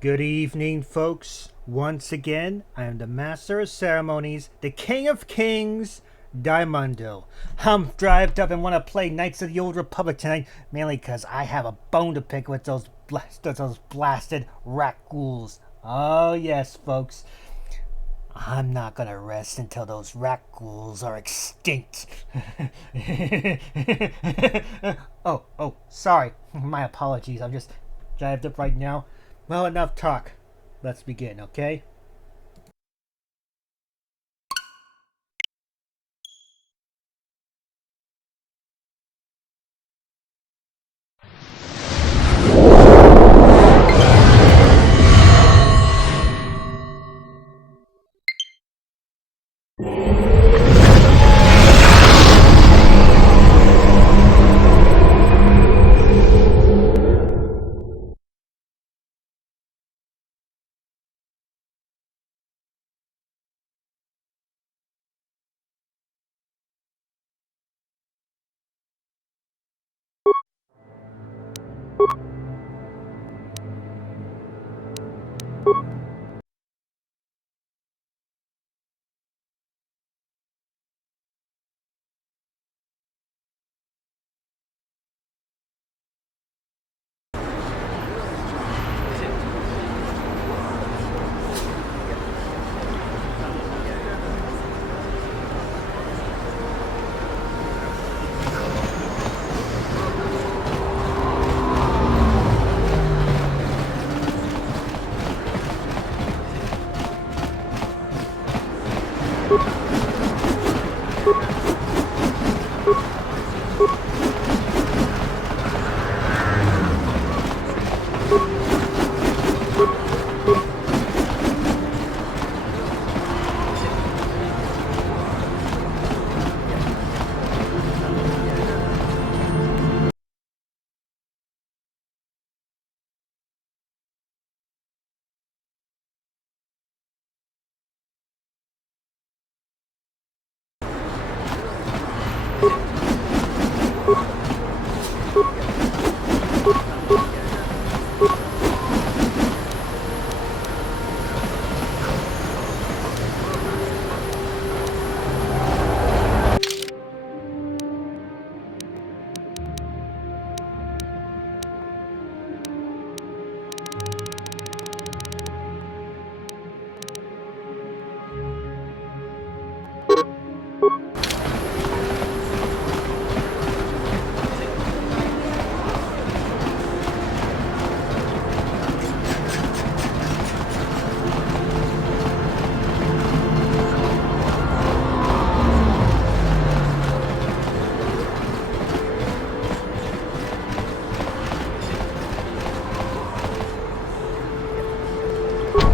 Good evening, folks. Once again, I am the Master of Ceremonies, the King of Kings, Diamundo. I'm drived up and want to play Knights of the Old Republic tonight, mainly because I have a bone to pick with those blasted rat ghouls. Oh yes, folks. I'm not gonna rest until those rat ghouls are extinct. Sorry. My apologies. I'm just drived up right now. Well, enough talk. Let's begin, okay?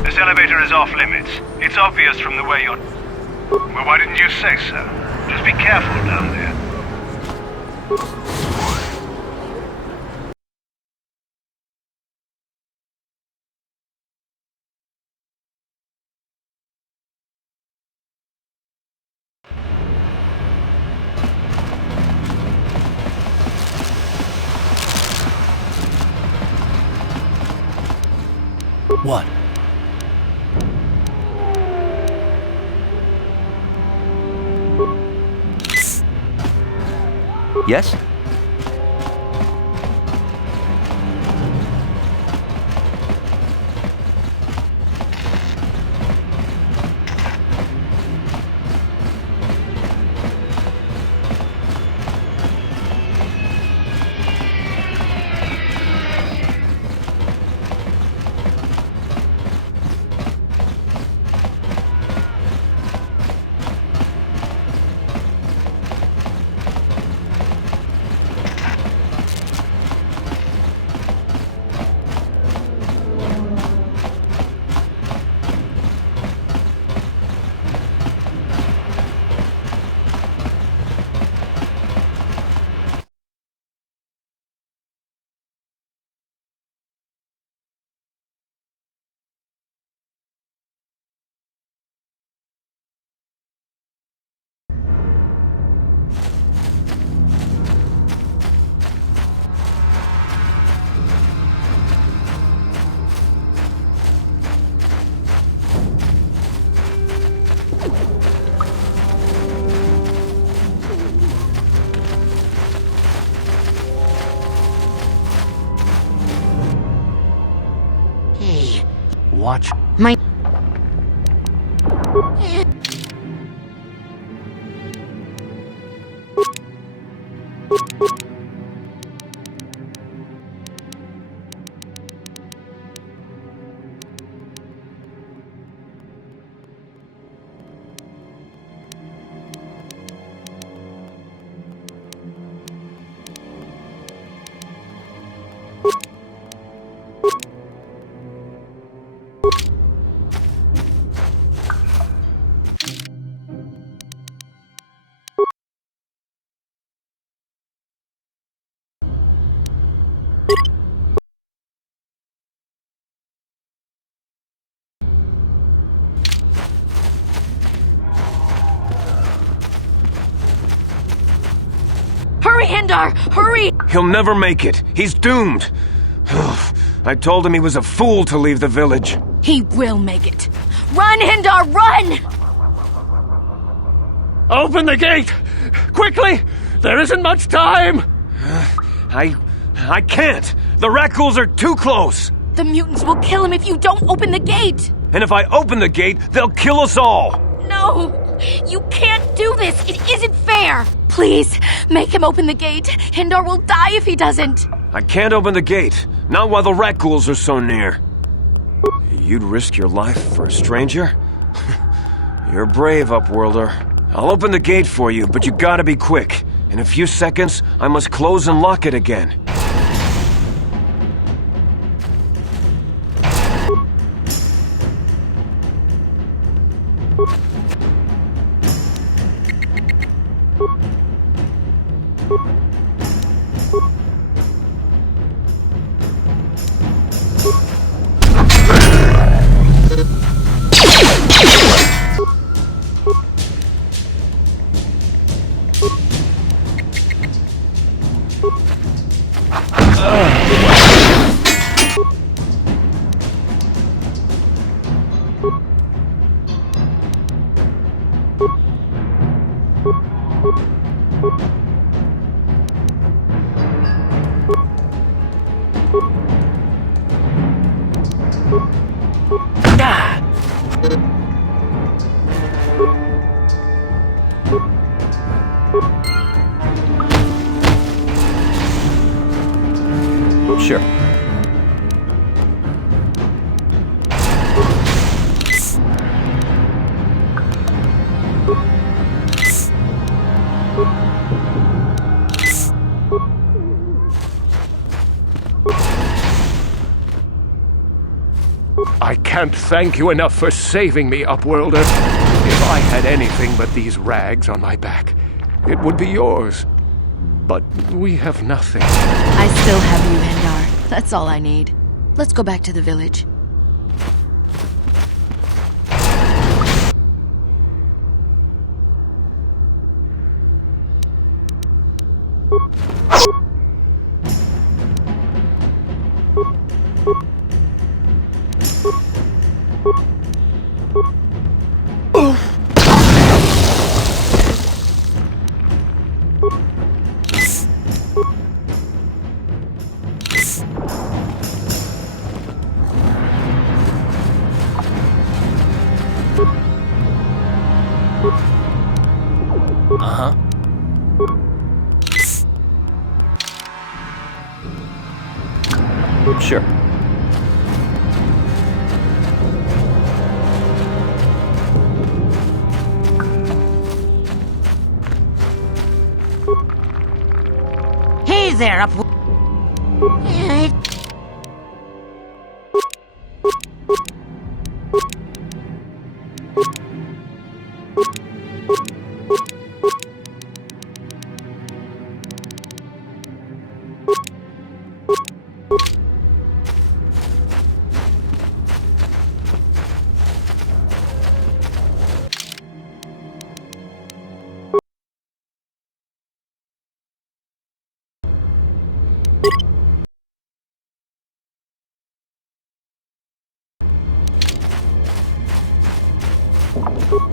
This elevator is off limits. It's obvious from the way you're... Well, why didn't you say so? Just be careful down there. What? Yes? watch. My... Hurry, Hindar! Hurry! He'll never make it. He's doomed. I told him he was a fool to leave the village. He will make it. Run, Hindar, run! Open the gate! Quickly! There isn't much time! I can't. The Rakghouls are too close. The mutants will kill him if you don't open the gate! And if I open the gate, they'll kill us all. No! You can't do this! It isn't fair! Please, make him open the gate. Hindar will die if he doesn't. I can't open the gate. Not while the Rakghouls are so near. You'd risk your life for a stranger? You're brave, Upworlder. I'll open the gate for you, but you gotta be quick. In a few seconds, I must close and lock it again. Sure. I can't thank you enough for saving me, Upworlder. If I had anything but these rags on my back, it would be yours. But we have nothing. I still have you, Hindar. That's all I need. Let's go back to the village. Sure. Hey there, Up.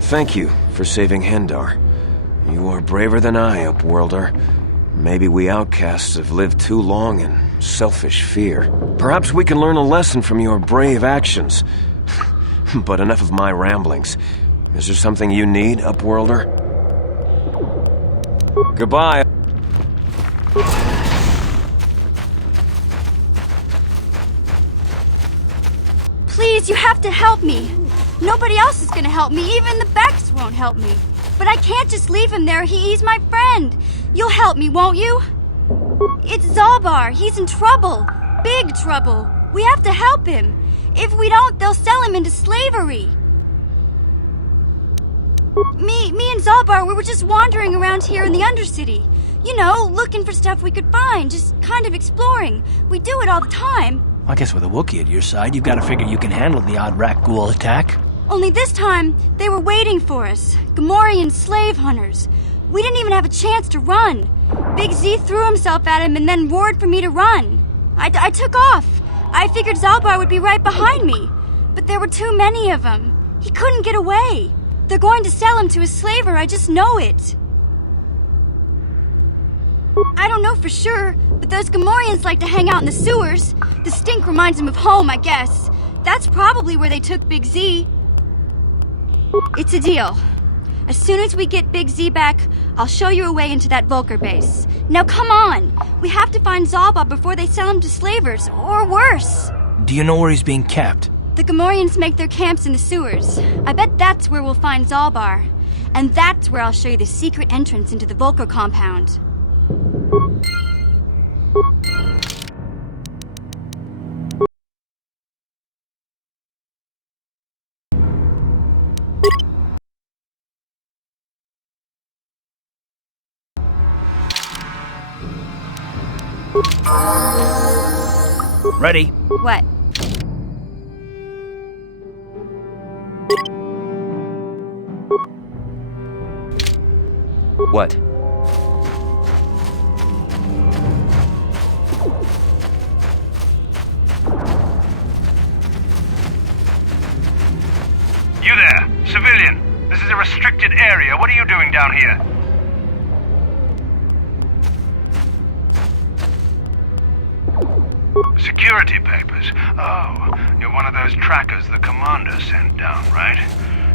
Thank you for saving Hindar. You are braver than I, Upworlder. Maybe we outcasts have lived too long in selfish fear. Perhaps we can learn a lesson from your brave actions. But enough of my ramblings. Is there something you need, Upworlder? Goodbye. Please, you have to help me. Nobody else is gonna help me. Even the Becks won't help me. But I can't just leave him there. He's my friend. You'll help me, won't you? It's Zalbar. He's in trouble. Big trouble. We have to help him. If we don't, they'll sell him into slavery. Me and Zalbar, we were just wandering around here in the Undercity. You know, looking for stuff we could find, just kind of exploring. We do it all the time. I guess with a Wookiee at your side, you've got to figure you can handle the odd rat ghoul attack. Only this time, they were waiting for us. Gamorrean slave hunters. We didn't even have a chance to run. Big Z threw himself at him and then roared for me to run. I took off. I figured Zalbar would be right behind me. But there were too many of them. He couldn't get away. They're going to sell him to a slaver, I just know it. I don't know for sure, but those Gamorreans like to hang out in the sewers. The stink reminds them of home, I guess. That's probably where they took Big Z. It's a deal. As soon as we get Big Z back, I'll show you a way into that Vulcar base. Now come on! We have to find Zalbar before they sell him to slavers, or worse. Do you know where he's being kept? The Gamorreans make their camps in the sewers. I bet that's where we'll find Zalbar. And that's where I'll show you the secret entrance into the Vulcar compound. Ready? What? What? You there, civilian. This is a restricted area. What are you doing down here? Security papers. Oh, you're one of those trackers the commander sent down, right?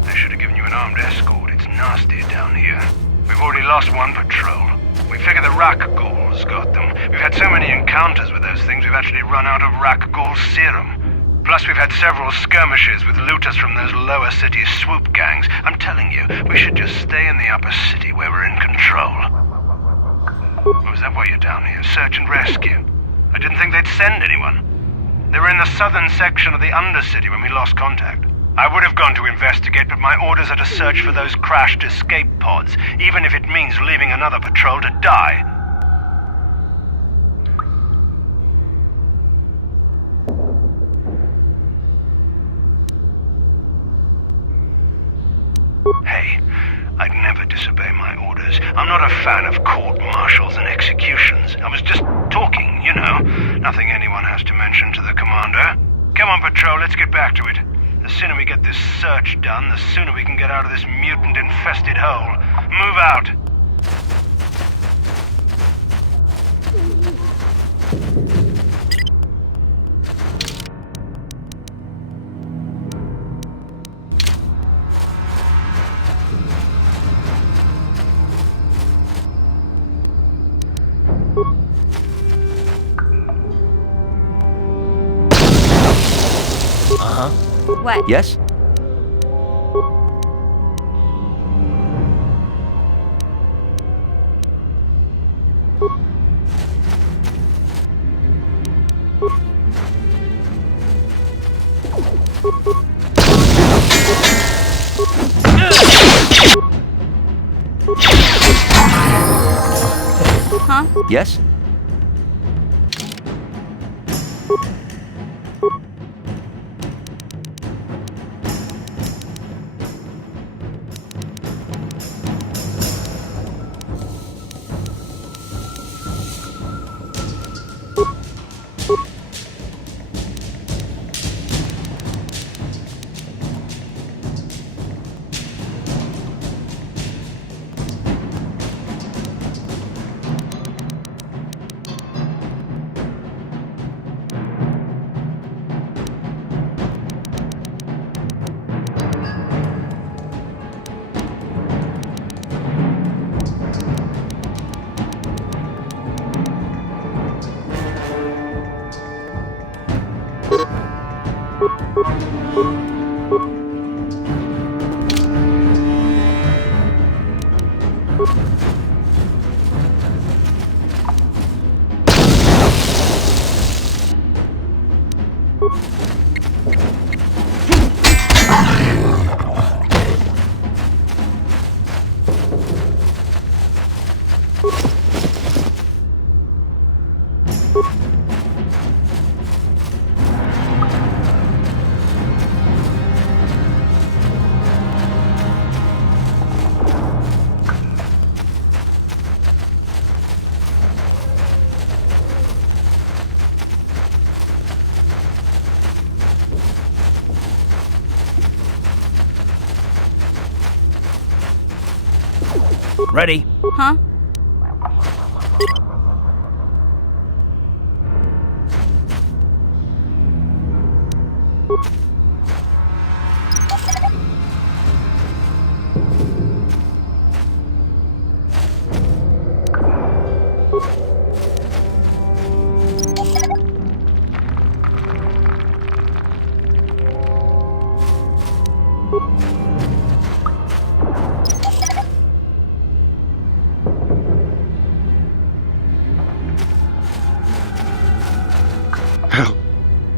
They should have given you an armed escort. It's nasty down here. We've already lost one patrol. We figure the Rak Ghouls got them. We've had so many encounters with those things, we've actually run out of Rak Ghoul serum. Plus, we've had several skirmishes with looters from those lower city swoop gangs. I'm telling you, we should just stay in the upper city where we're in control. Or is that why you're down here? Search and rescue? I didn't think they'd send anyone. They were in the southern section of the Undercity when we lost contact. I would have gone to investigate, but my orders are to search for those crashed escape pods, even if it means leaving another patrol to die. Hey, I'd never disobey my orders. I'm not a fan of court-martials and executions. I was just talking, you know. Nothing anyone has to mention to the commander. Come on, patrol, let's get back to it. The sooner we get this search done, the sooner we can get out of this mutant-infested hole. Move out! What? Yes? Huh? Yes? Ready? Huh?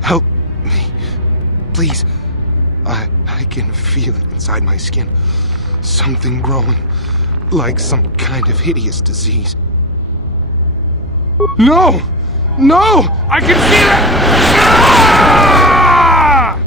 Help me. Please. I can feel it inside my skin. Something growing. Like some kind of hideous disease. No! No! I can feel it! Ah!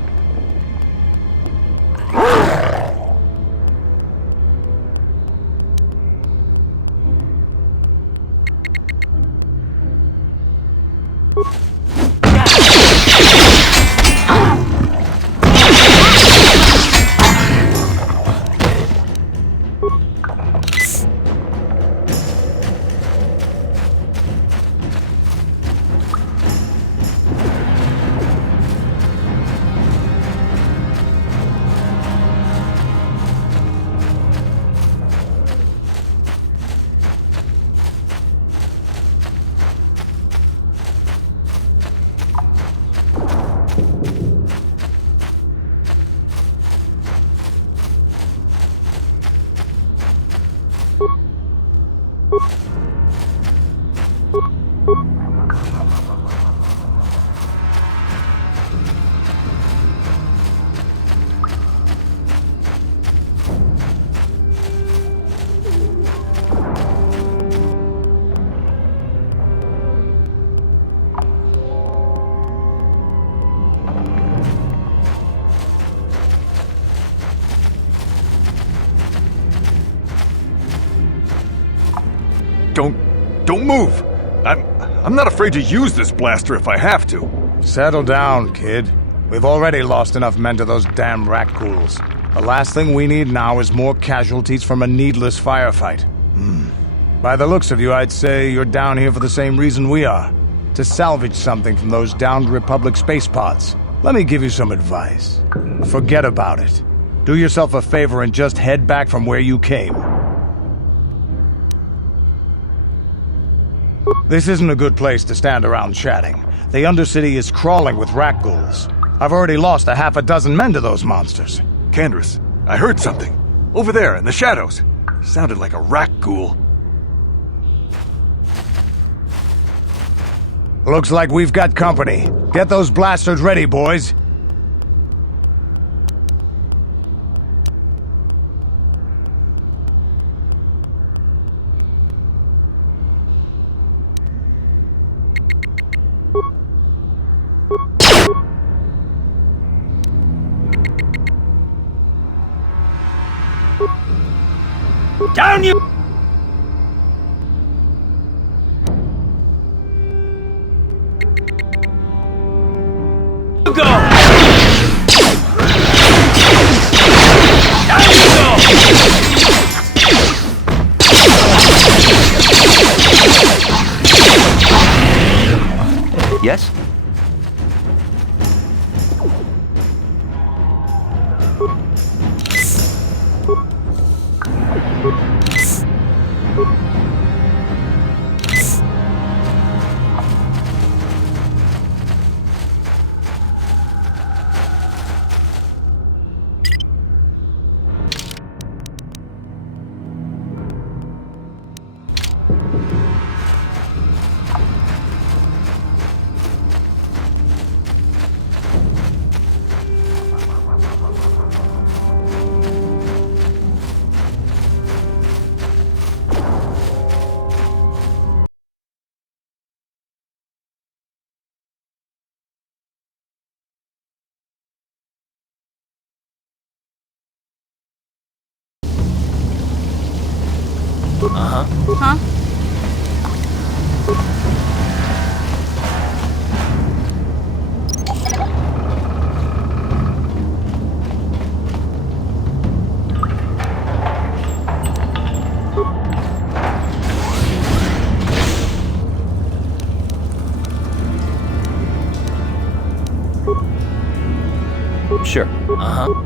Don't move! I'm not afraid to use this blaster if I have to. Settle down, kid. We've already lost enough men to those damn rat ghouls. The last thing we need now is more casualties from a needless firefight. By the looks of you, I'd say you're down here for the same reason we are. To salvage something from those downed Republic space pods. Let me give you some advice. Forget about it. Do yourself a favor and just head back from where you came. This isn't a good place to stand around chatting. The Undercity is crawling with rat ghouls. I've already lost a half a dozen men to those monsters. Candace, I heard something. Over there, in the shadows. Sounded like a rat ghoul. Looks like we've got company. Get those blasters ready, boys. Down you! Go! Down you go! Yes? Uh-huh. Huh? Sure. Uh-huh.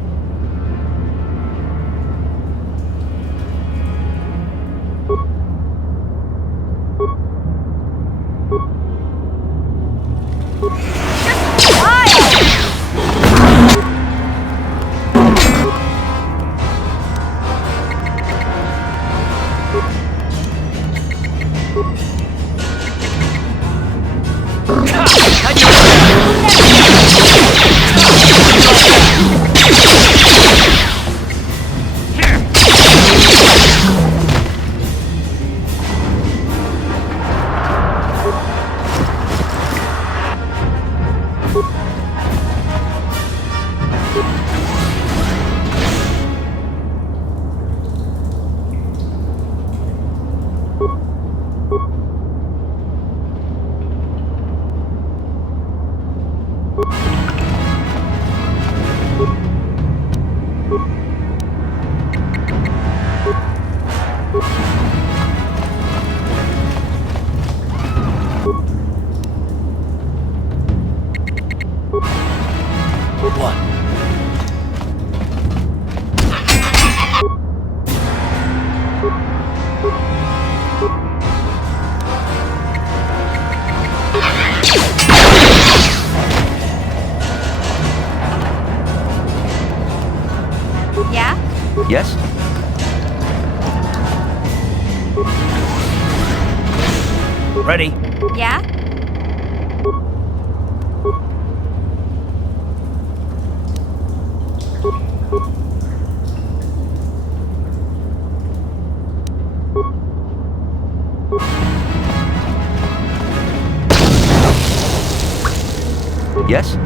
What? Yeah? Yes? Ready? Yeah? Yes?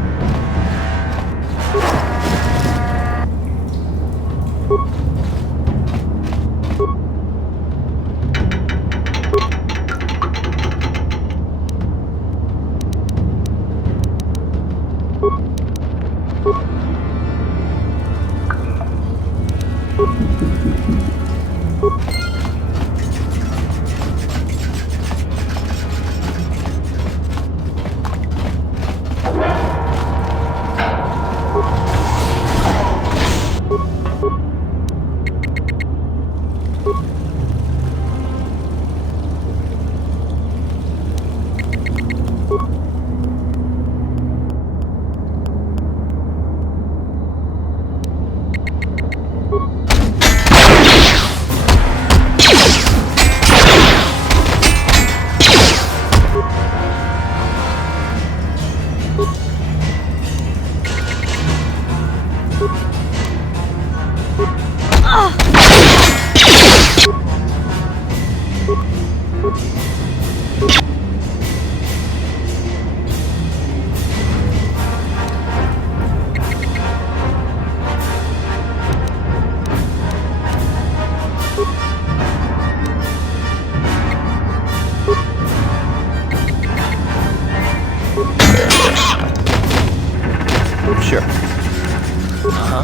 Sure. Uh-huh.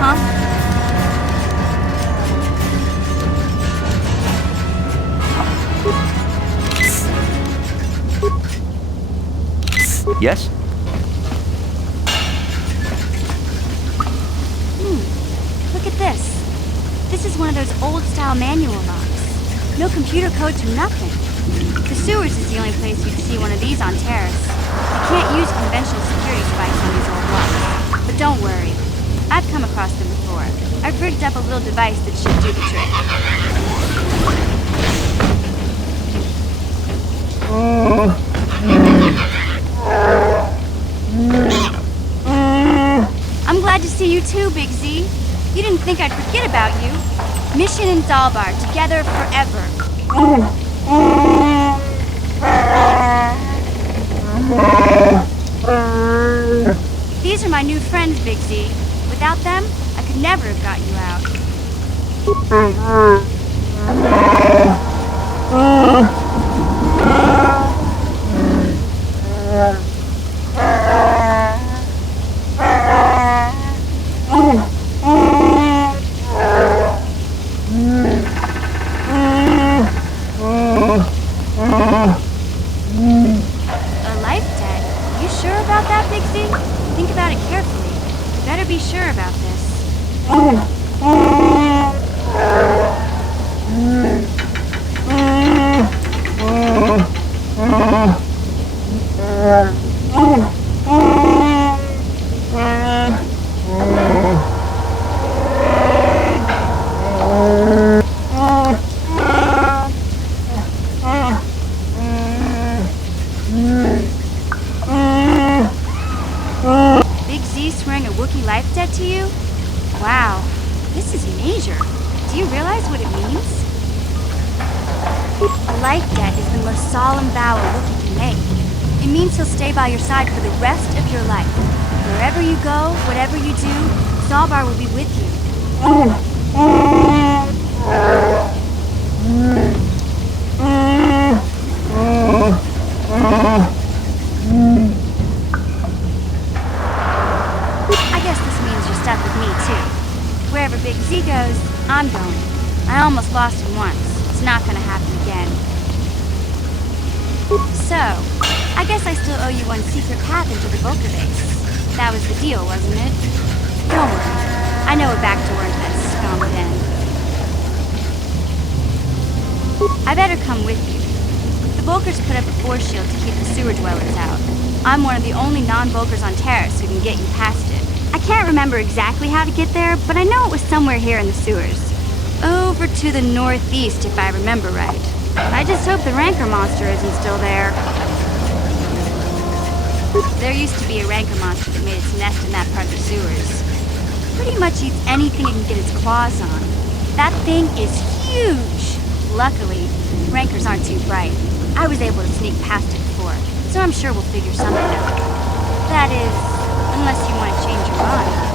Huh? Yes? Look at this. This is one of those old-style manual locks. No computer codes or nothing. The sewers is the only place you'd see one of these on Terrace. You can't use a conventional security device on these old locks. But don't worry. I've come across them before. I've rigged up a little device that should do the trick. I'm glad to see you too, Big Z. You didn't think I'd forget about you. Mission and Dalbar, together forever. These are my new friends, Big Z. Without them, I could never have got you out. A life debt? You sure about that, Big Z? Think about it carefully. You better be sure about this. Big Z swearing a Wookiee life debt to you? Wow, this is major. Do you realize what it means? A life debt is the most solemn vow a Wookiee can make. It means he'll stay by your side for the rest of your life. Wherever you go, whatever you do, Zalbar will be with you. I guess this means you're stuck with me, too. Wherever Big Z goes, I'm going. I almost lost him once. It's not gonna happen again. So, I guess I still owe you one secret path into the Vulcan base. That was the deal, wasn't it? Don't worry. I know a back door into that scum den. I better come with you. The Vulkars put up a force shield to keep the sewer dwellers out. I'm one of the only non-Vulkars on Terrace who can get you past it. I can't remember exactly how to get there, but I know it was somewhere here in the sewers. Over to the northeast, if I remember right. I just hope the Rancor monster isn't still there. There used to be a Rancor monster that made its nest in that part of the sewers. Pretty much eats anything it can get its claws on. That thing is huge! Luckily, Rancors aren't too bright. I was able to sneak past it before, so I'm sure we'll figure something out. That is, unless you want to change your mind.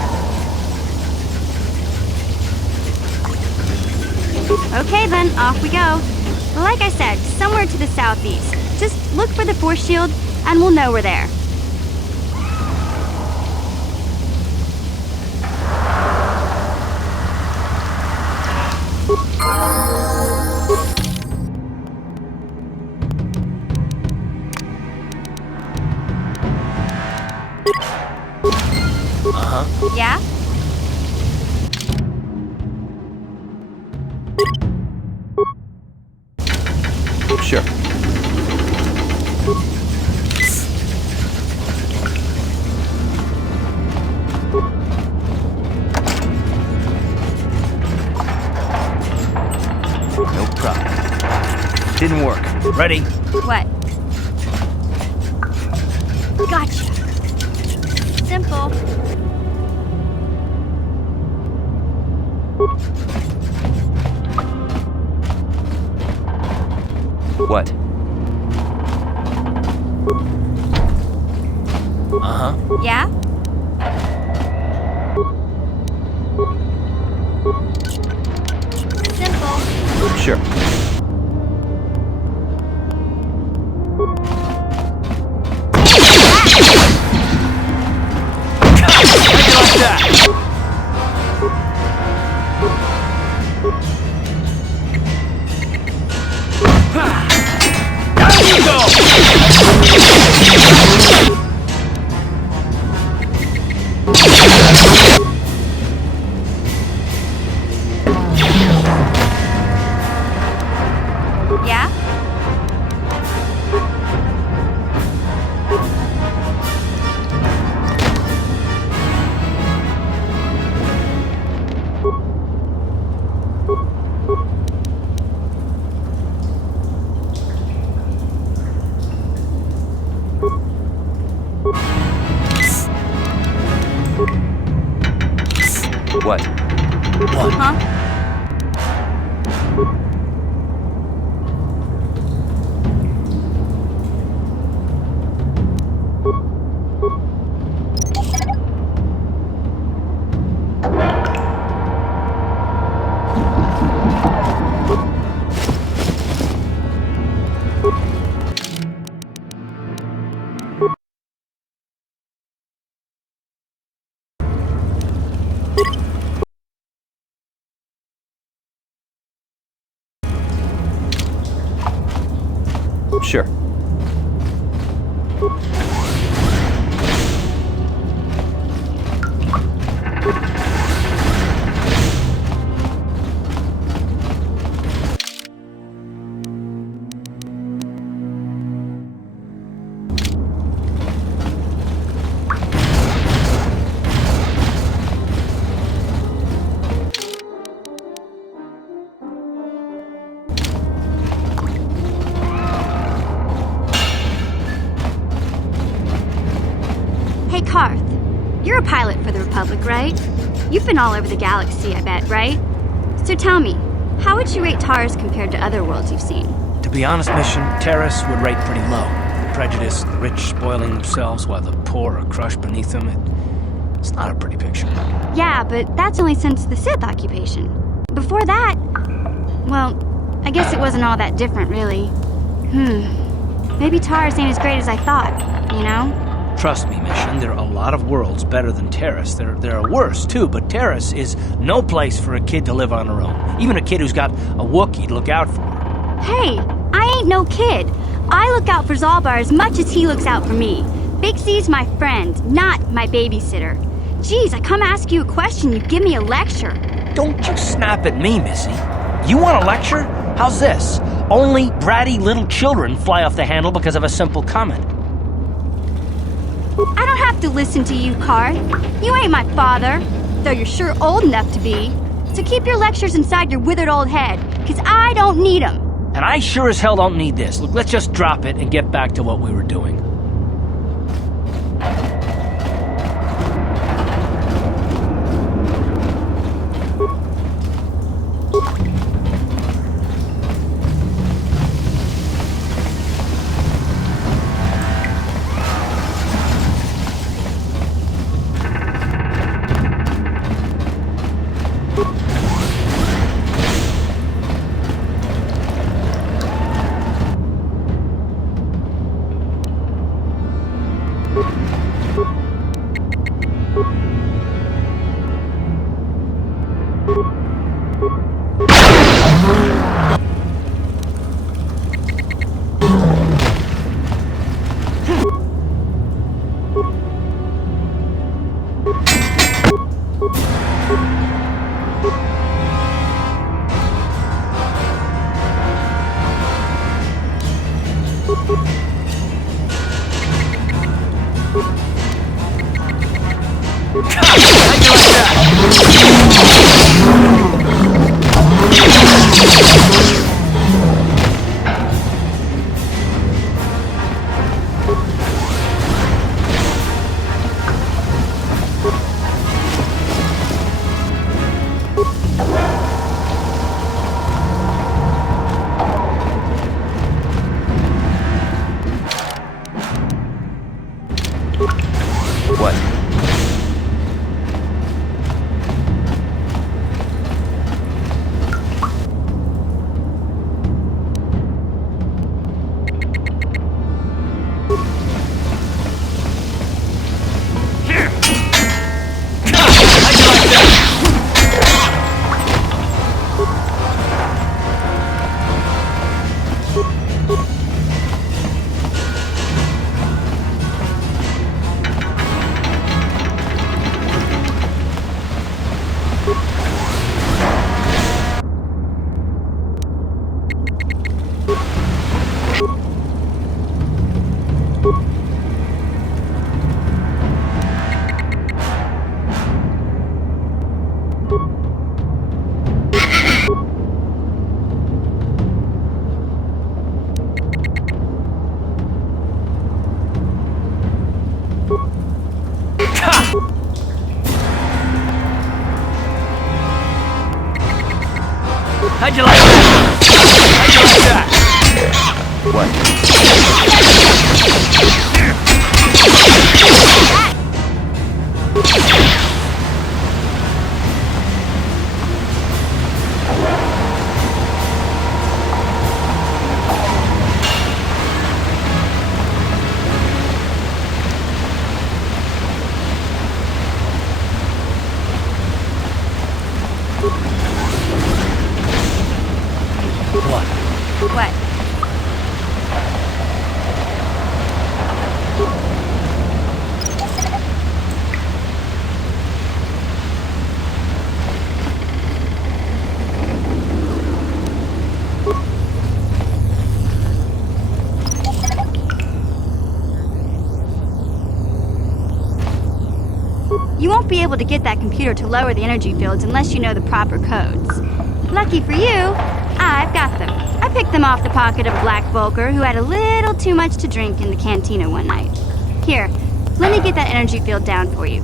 Okay then, off we go. Like I said, somewhere to the southeast. Just look for the force shield, and we'll know we're there. Yeah? Sure. No problem. Didn't work. Ready? What? Gotcha. Simple. What? Uh-huh. Yeah? Simple. Sure. Yeah? What? Huh? Sure. Hey, Karth. You're a pilot for the Republic, right? You've been all over the galaxy, I bet, right? So tell me, how would you rate Taurus compared to other worlds you've seen? To be honest, Mission, Terrace would rate pretty low. Prejudice, the rich spoiling themselves while the poor are crushed beneath them. It's not a pretty picture. Yeah, but that's only since the Sith occupation. Before that, well, I guess it wasn't all that different, really. Maybe Taurus ain't as great as I thought, you know? Trust me, Mission, there are a lot of worlds better than Terrace. There are worse, too, but Terrace is no place for a kid to live on her own. Even a kid who's got a Wookiee to look out for her. Hey, I ain't no kid. I look out for Zalbar as much as he looks out for me. Big C's my friend, not my babysitter. Geez, I come ask you a question, you give me a lecture. Don't you snap at me, Missy. You want a lecture? How's this? Only bratty little children fly off the handle because of a simple comment. I don't have to listen to you, Karth. You ain't my father, though you're sure old enough to be. So keep your lectures inside your withered old head, because I don't need them. And I sure as hell don't need this. Look, let's just drop it and get back to what we were doing. What? How'd you like that? How'd you like that? What? You won't be able to get that computer to lower the energy fields unless you know the proper codes. Lucky for you, I've got them. I picked them off the pocket of a black Volker who had a little too much to drink in the cantina one night. Here, let me get that energy field down for you.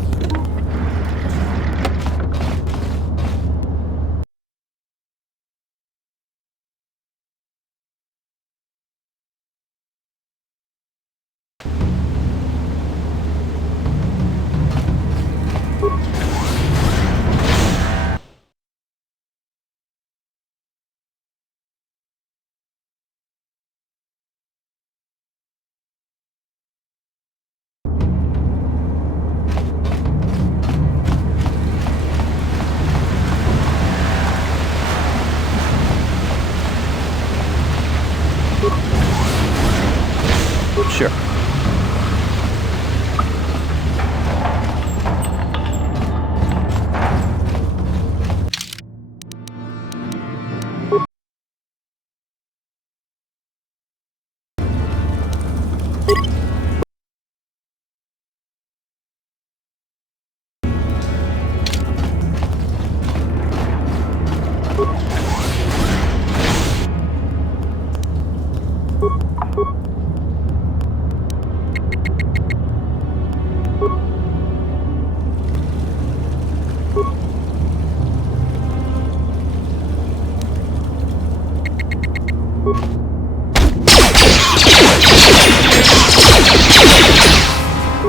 Sure.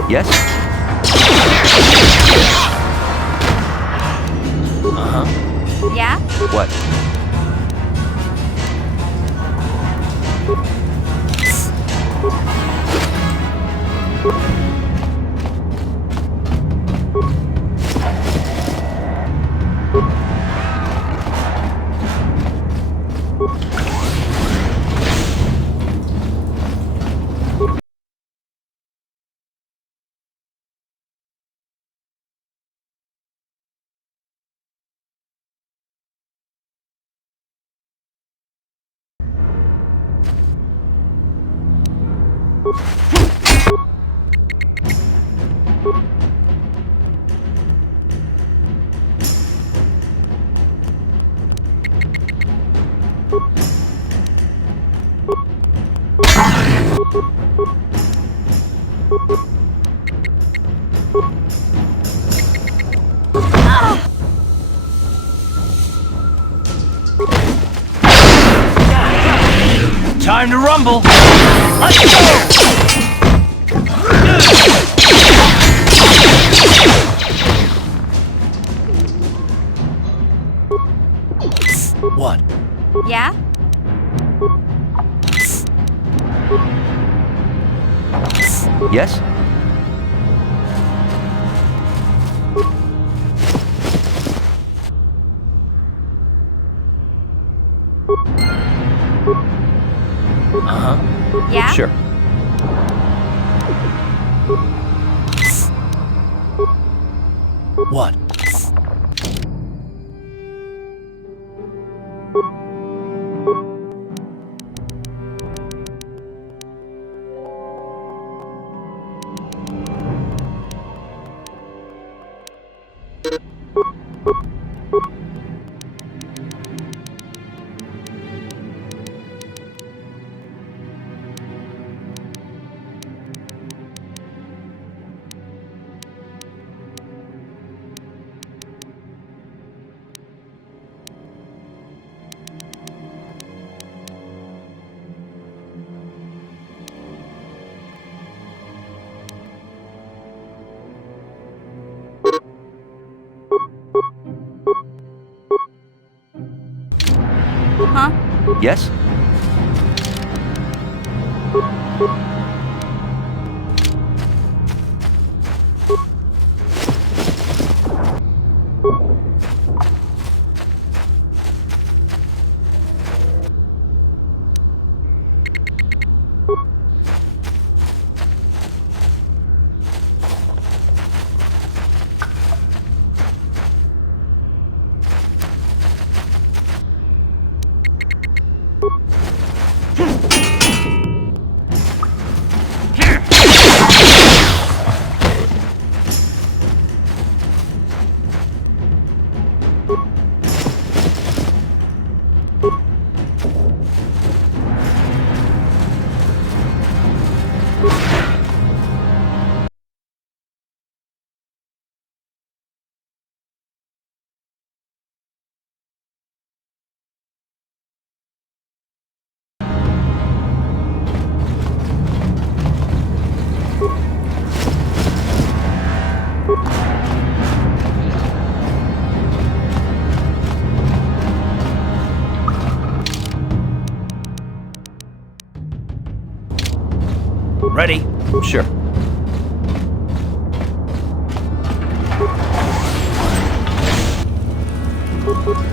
Yes? Uh-huh. Yeah? What? Time to rumble! Let's go! What? Yeah? Yes? Uh-huh. Yeah? Sure. What? Huh? Yes? What?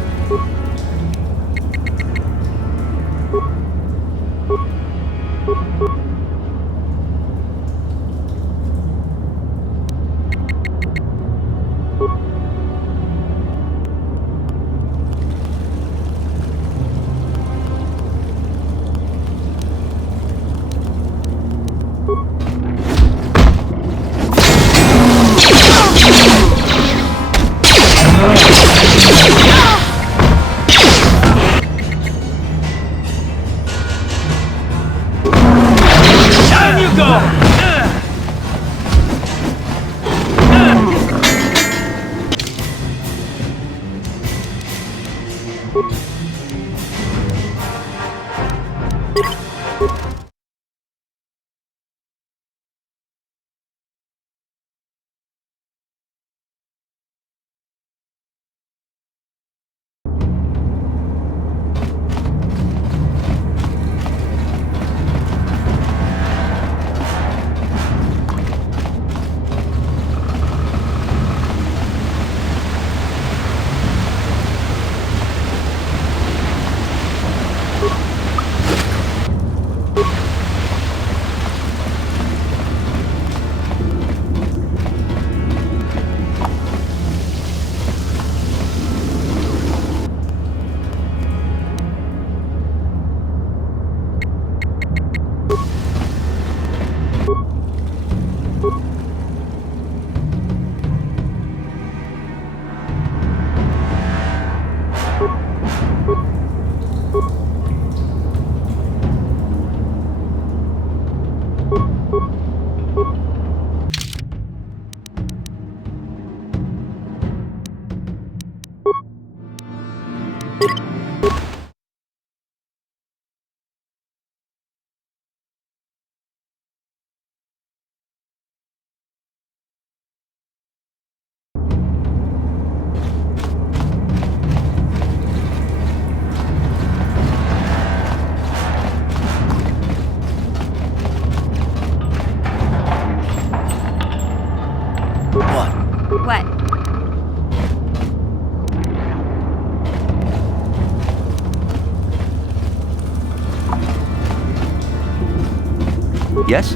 Yes?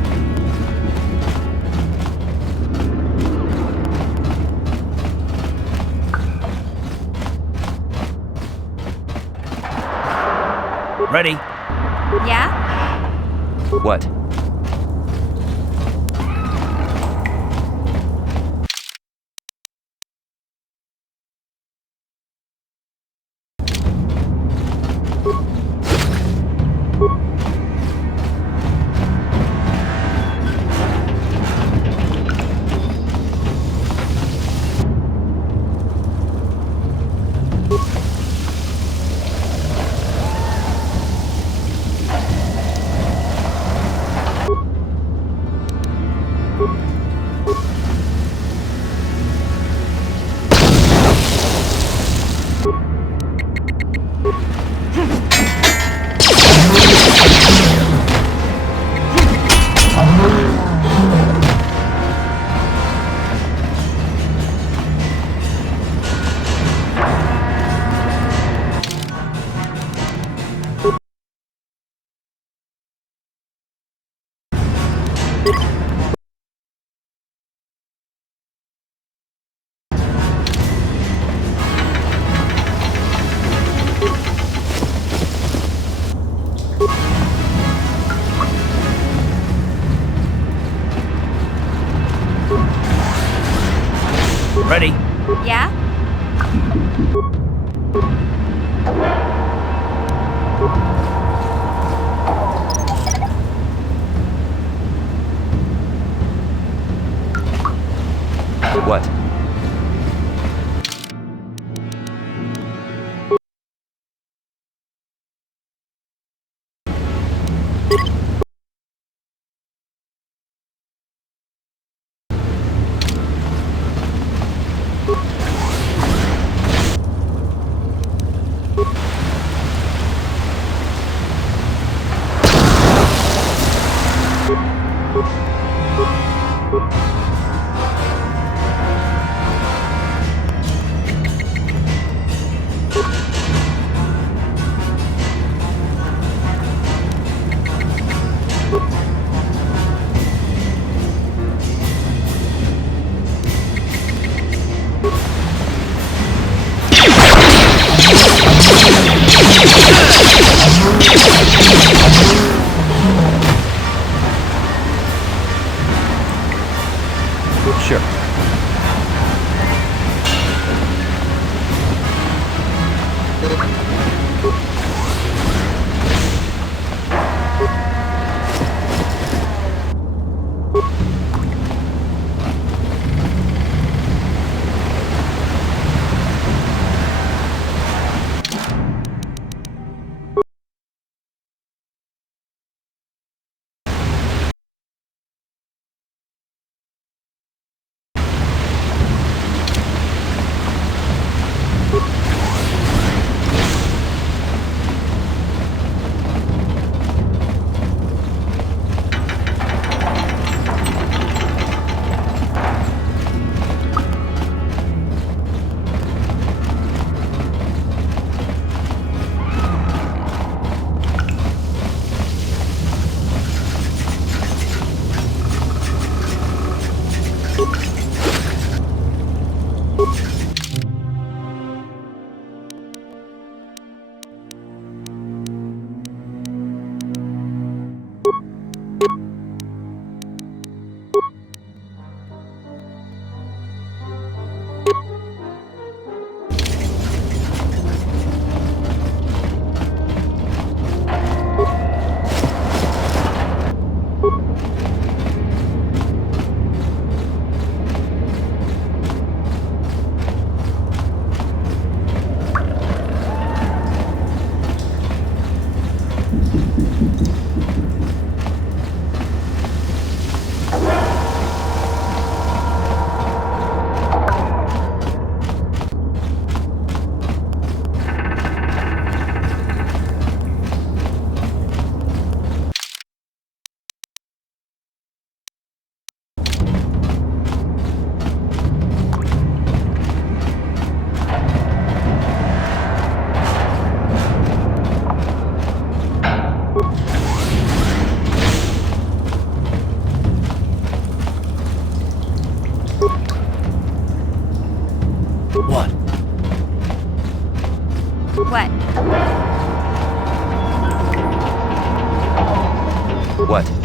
Ready? Yeah? What? Ready? Yeah? What? Sure. What? What? What?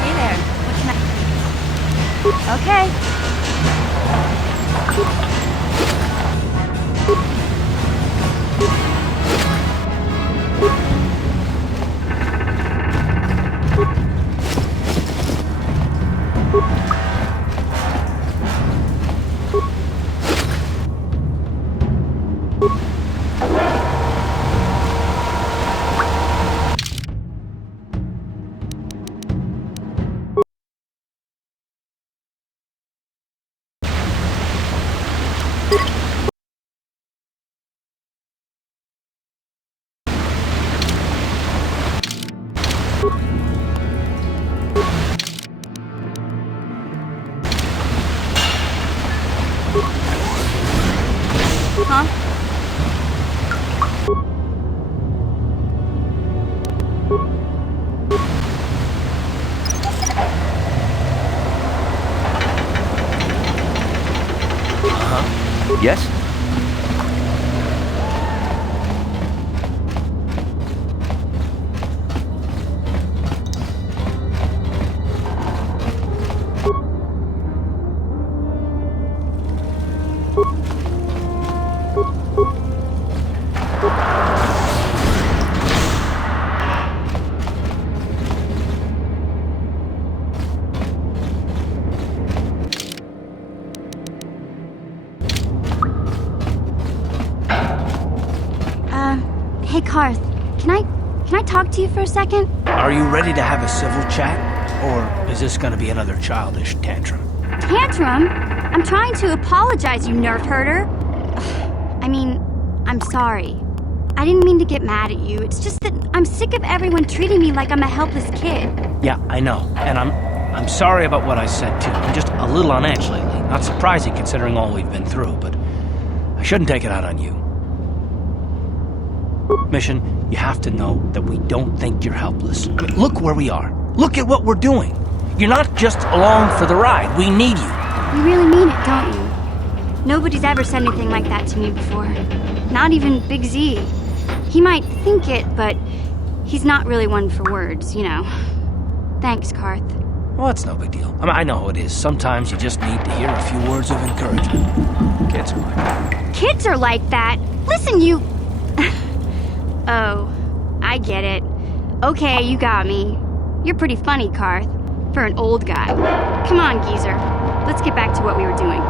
Hey there. What can I... Okay. Huh? Yes? Hey Karth, can I talk to you for a second? Are you ready to have a civil chat? Or is this gonna be another childish tantrum? Tantrum? I'm trying to apologize, you nerf herder. I mean, I'm sorry. I didn't mean to get mad at you. It's just that I'm sick of everyone treating me like I'm a helpless kid. Yeah, I know. And I'm sorry about what I said too. I'm just a little on edge lately. Not surprising considering all we've been through, but I shouldn't take it out on you. Mission, you have to know that we don't think you're helpless. I mean, look where we are. Look at what we're doing. You're not just along for the ride. We need you. You really mean it, don't you? Nobody's ever said anything like that to me before. Not even Big Z. He might think it, but he's not really one for words, you know. Thanks, Karth. Well, it's no big deal. I mean, I know how it is. Sometimes you just need to hear a few words of encouragement. Kids are like that. Kids are like that? Listen, you... Oh, I get it. Okay, you got me. You're pretty funny, Karth, for an old guy. Come on, geezer. Let's get back to what we were doing.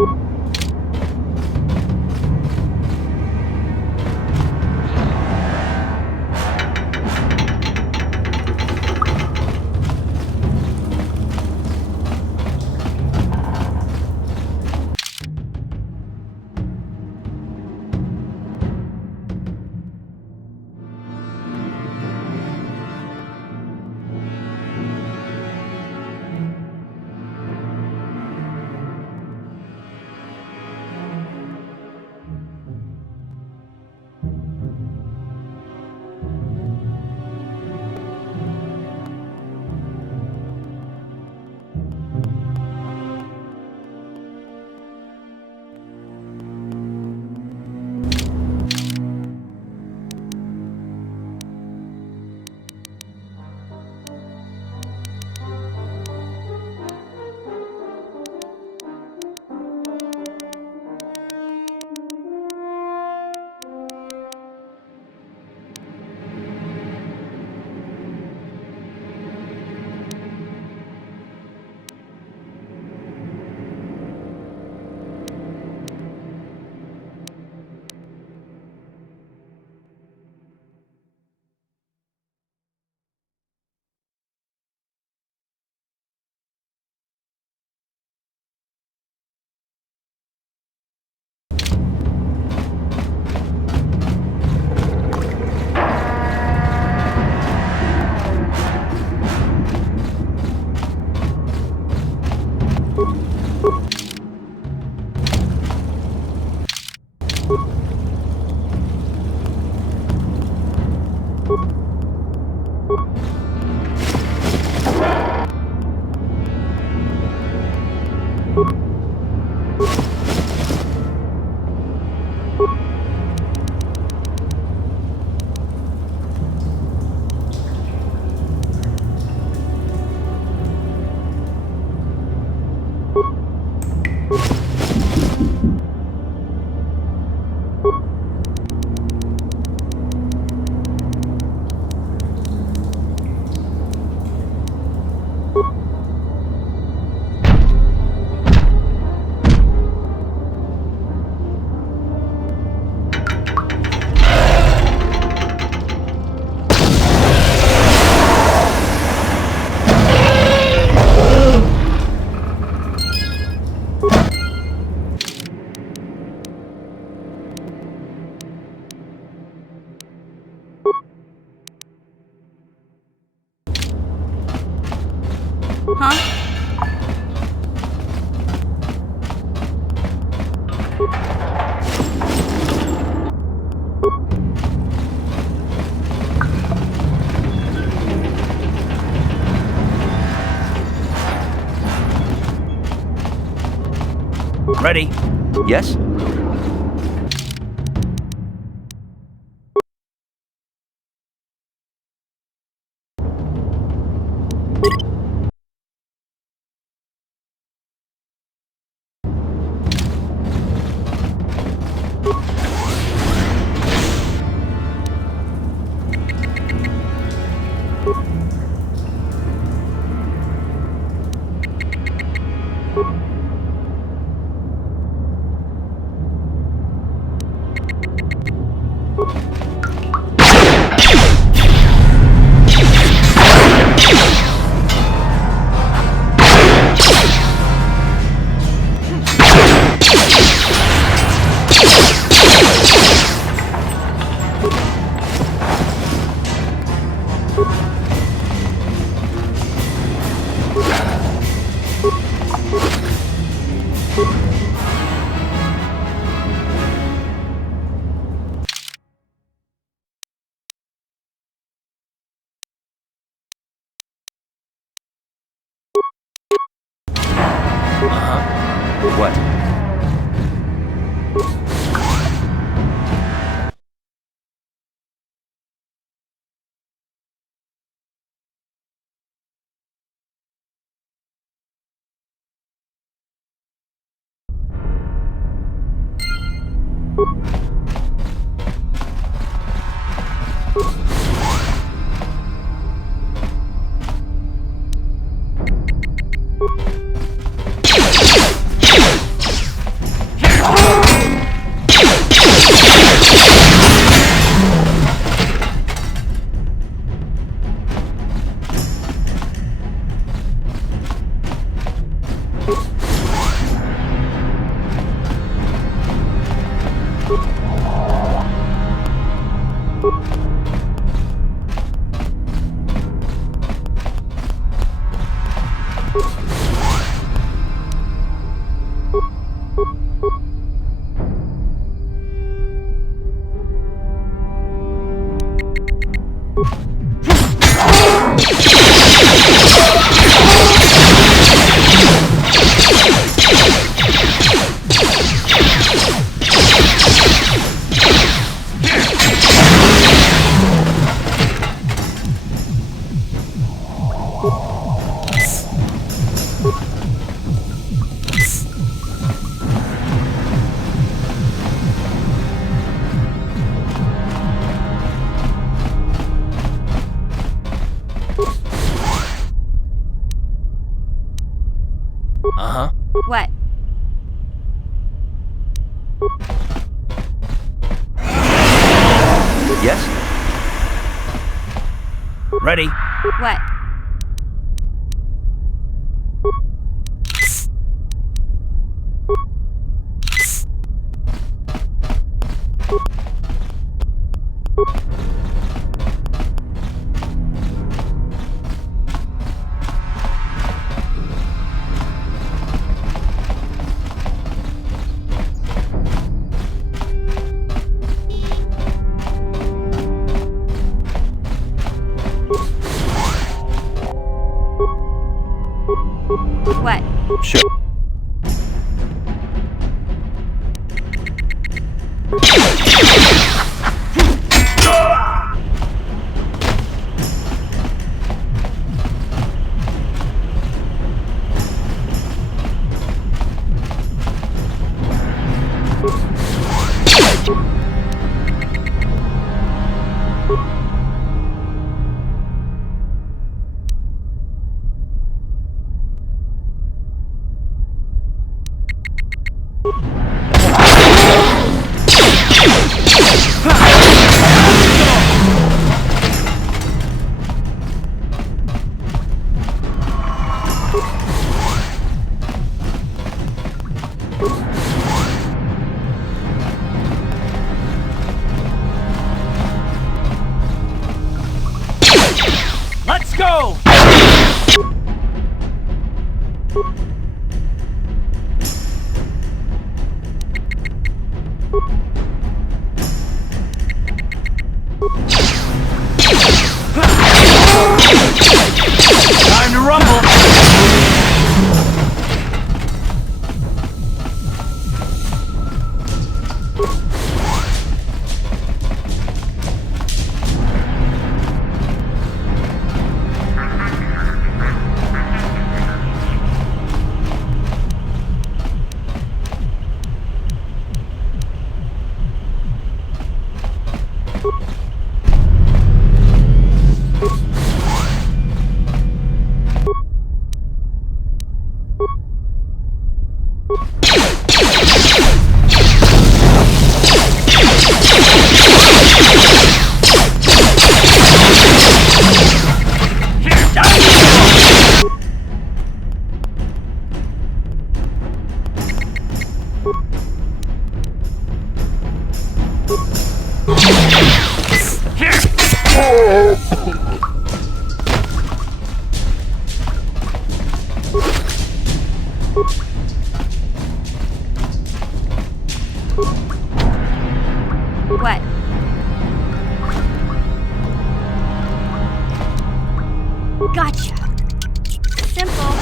Huh? Ready? Yes? What? Huh? What? Yes? Ready? What? What? Sure. Let's go! Time to rumble! What? Gotcha. Simple.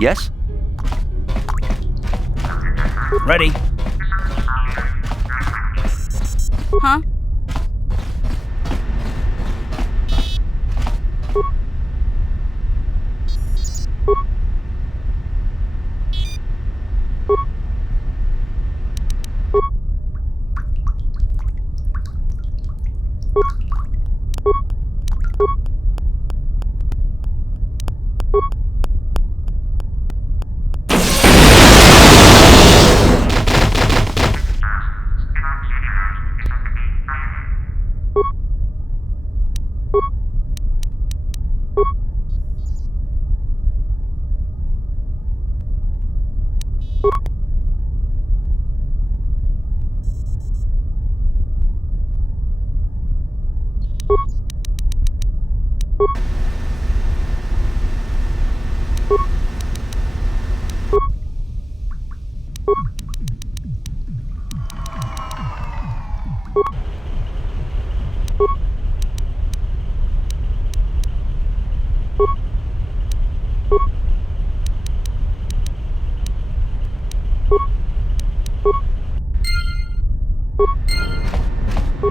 Yes? Ready? Huh?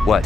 What?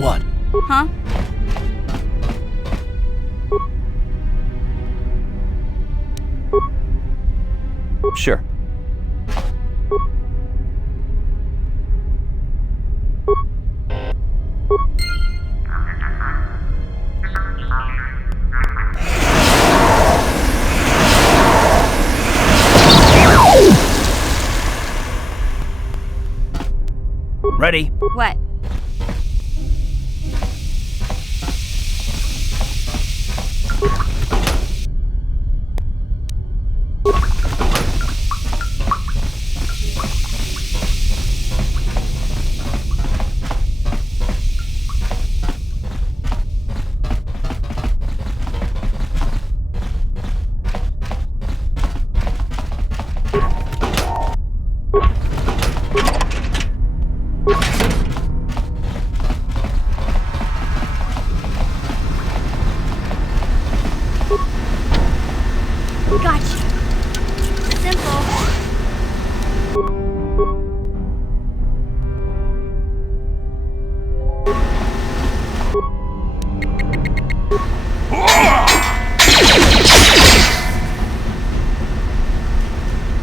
What? Huh? Sure. Ready? What? Gotcha. Simple.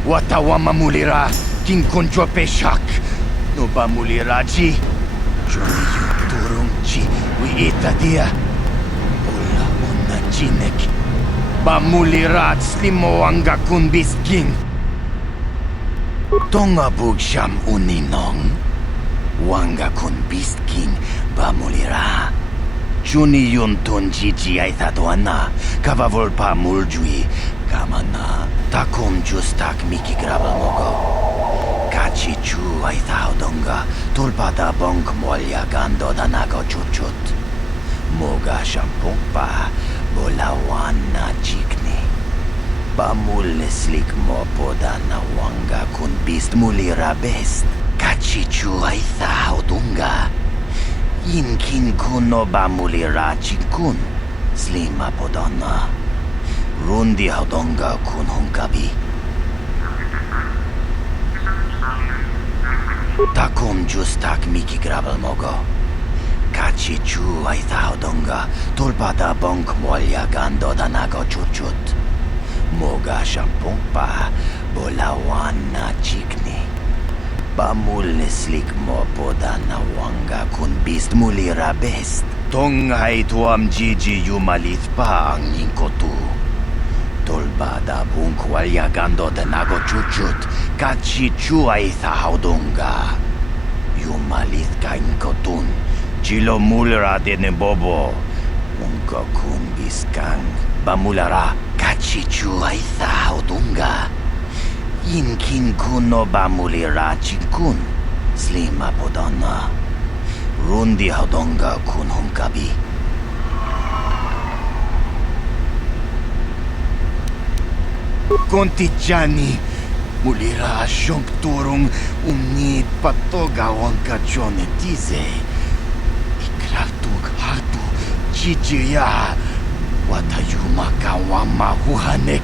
Watawama mulira, kinkonjo peshak. No ba muliraji? Joni yu turungchi, wi itadia. Ola onna jinek. Ba mulirat slimo anga kun bisking. Tonga bugsham uninong. Wanga kun bisking ba mulira. Juni yun tunjiji aithadoana. Kavavolpa muljui. Kamana. Takum justak miki grabamogo. Kachi chu aithaudonga. Tulpada bonk molya gando danago chuchut. Moga shampukpa. Bolawana jikni. Bamul slik mo podana wanga kun bist mulira best. Kachi chu aithaudunga. Inkin kuno bamulira chikun. Slima podana. Rundi haudonga kun hunkabi. Takum justak miki grabal mogo. Kachi chu aithaudonga. Tulpada bonk molya gando danago chuchut. Moga shampumpa. Bolawana chikni. Bamul slik mo podana wanga kun bist mulira best. Tonghai tuam jiji yumalit pa ang ninkotu. Tolbada bunk walyagando de nago chuchut. Kachi chu aithaudonga. Yumalit ka inkotun. Chilo mulra de nebobo. Unko kun biskang. Bamulara. Kachi chu aithaudonga. Inkin kuno bamulira chinkun. Slima podana. Rundi haudonga kun hunkabi. Kontijani. Mulira shonk turung umni patoga wanka jone tize. Ikratuk hartu chichiya. Watayuma kawama huhanek.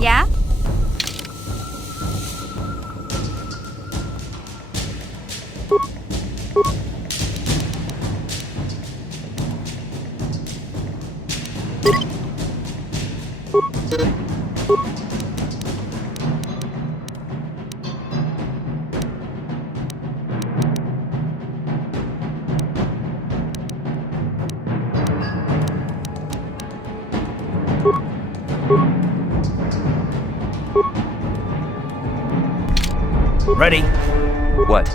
Yeah? Ready? What?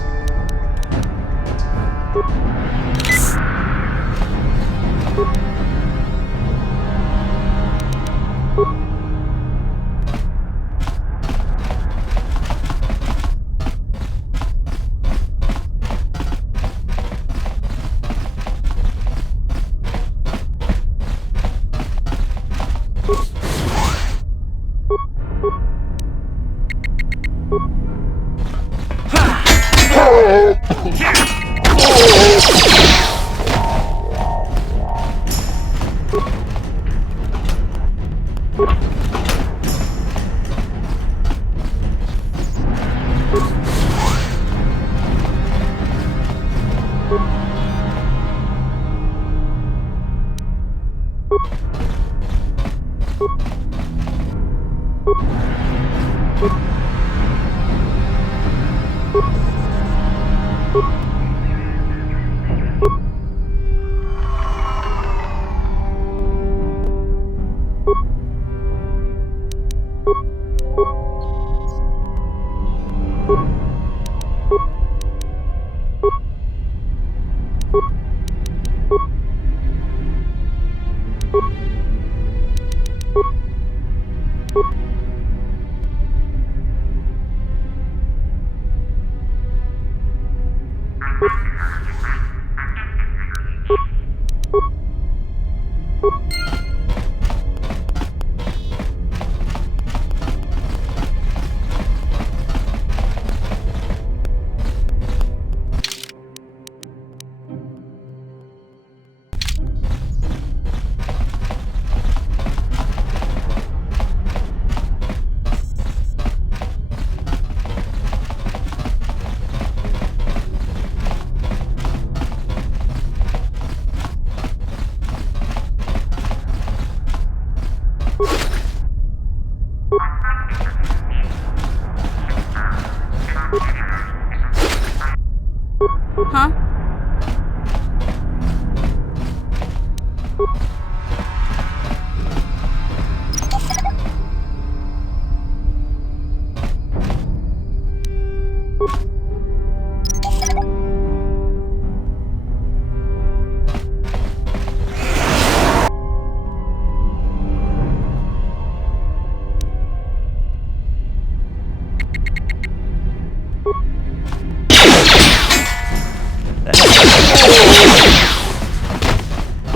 Huh?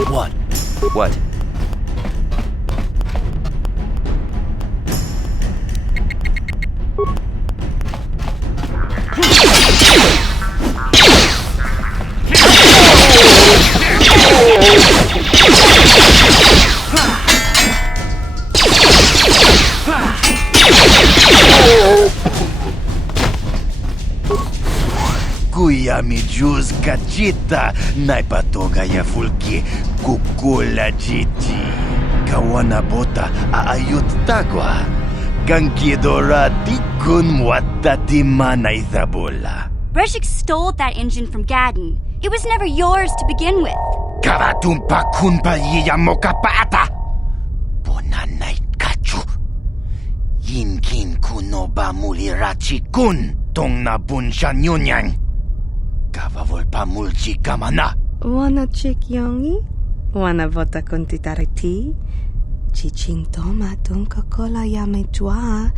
What? What? yami juz kachita naipatoga ya fulki kukula jiji. Kawana bota aayut tagwa. Kankidora tikun watati na ithabola. Breshik stole that engine from Gadden. It was never yours to begin with. Karatumpa kunpa yiyamokapata. Bonanay kachu. Yinkin kunoba mulirachi kun. Tong na bunsha nyunyang. Kavavolpa mulchi kamana. Wana chik yongi? Wana vota kuntitariti? Chichintoma tunka kola yame jua.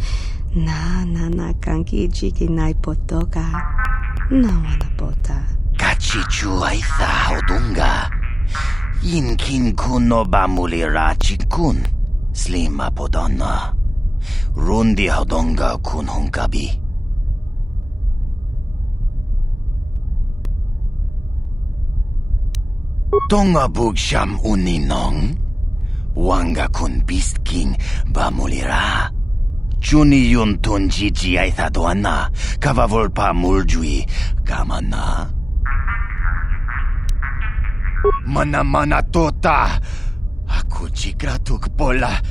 Na kanki jiki nai potoka. Na wana bota. Kachichu aitha hodunga. Yinkin kunoba mulirachi kun. Slima podonna. Rundi hodonga kun hunkabi. Tonga bugsham uninong. Wanga kun beast king ba mulira. Chuni yun tun jiji aithadoana. Kavavolpa muljui kamana. Mana tota. Aku jigratuk bola.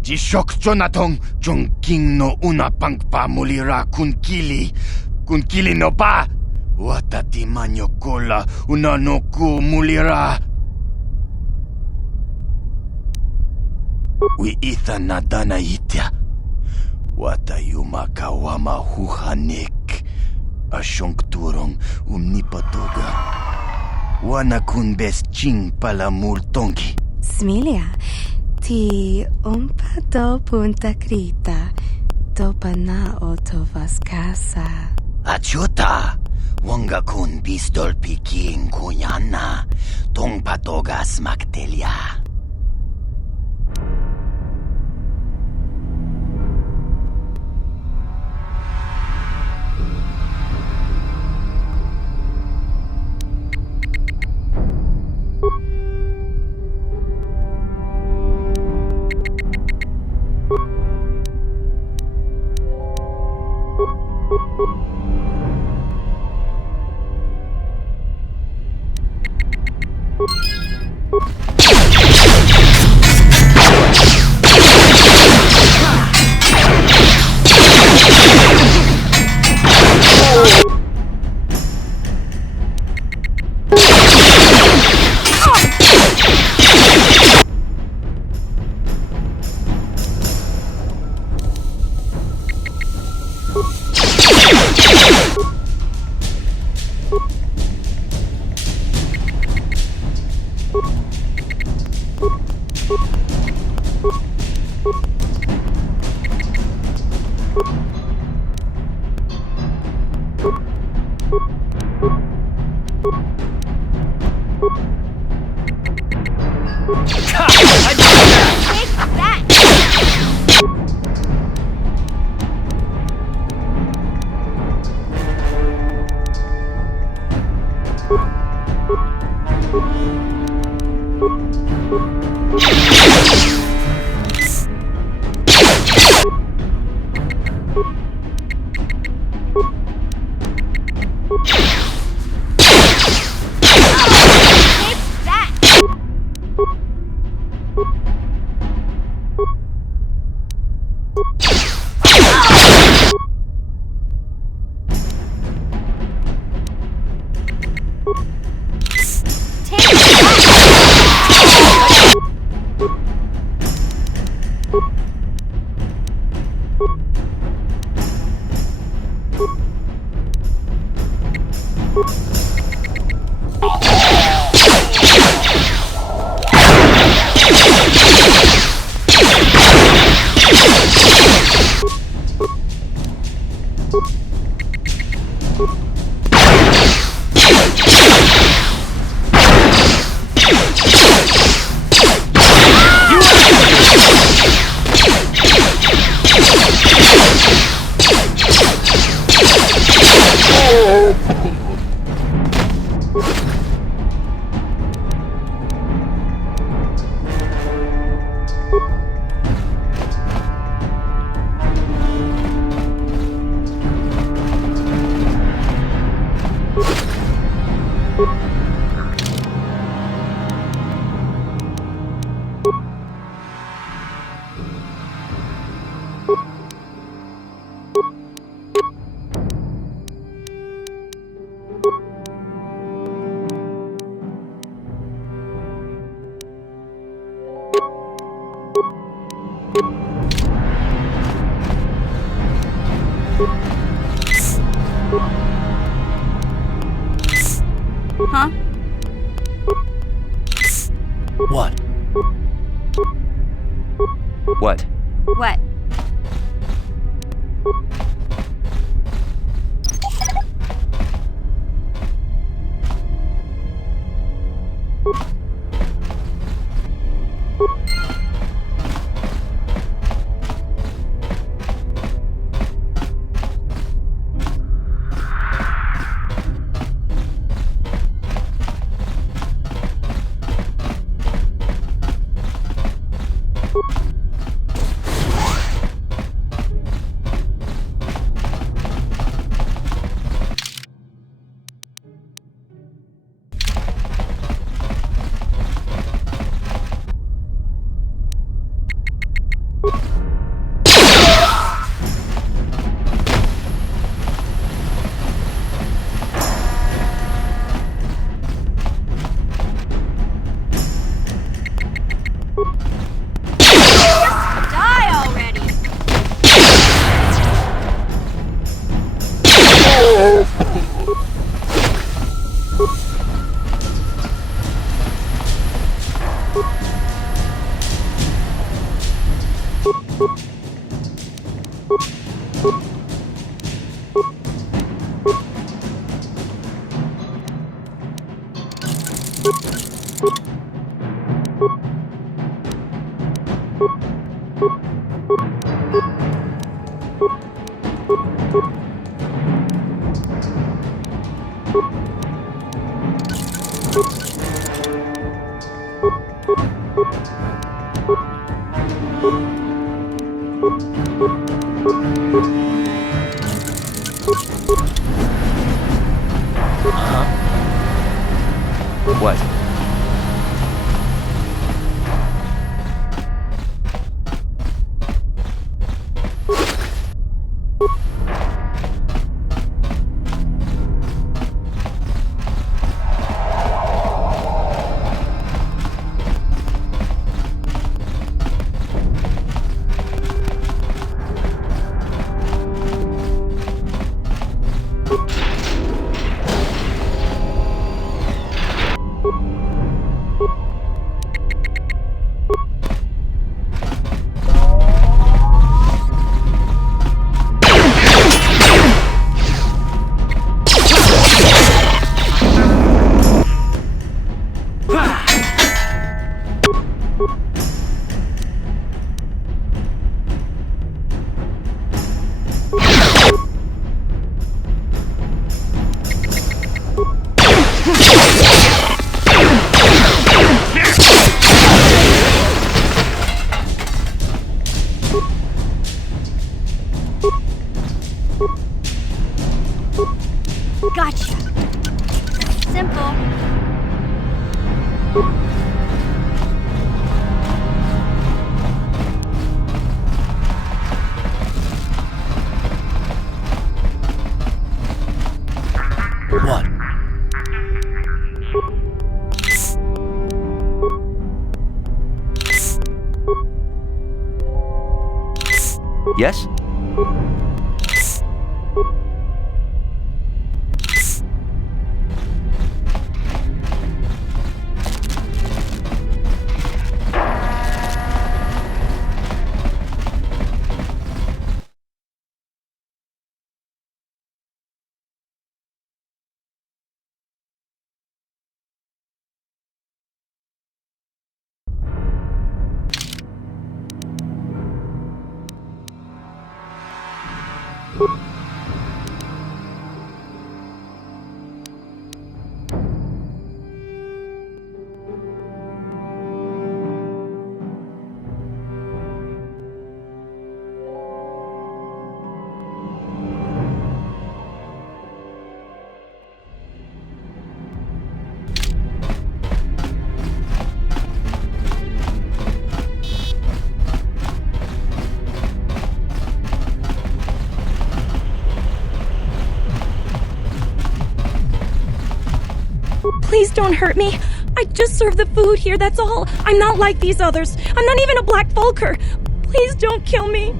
Jishok jonatong jong king no una pangpa mulira kun kili. Kun kili no ba. Watati manyo kola una no ku mulira. Wi itha nadana itya. Watayuma kawama huhanik. Asyong turong umnipatoga. Wana kun bes ching pala multongi. Smilia, ti umpado punta krita. Topa na otovas casa. Achuta. Wanga kun pistol piking kunyana. Tong patogas maktelia. What? Gotcha. Simple. What? Yes? Please don't hurt me. I just serve the food here, that's all. I'm not like these others. I'm not even a Black Vulker. Please don't kill me.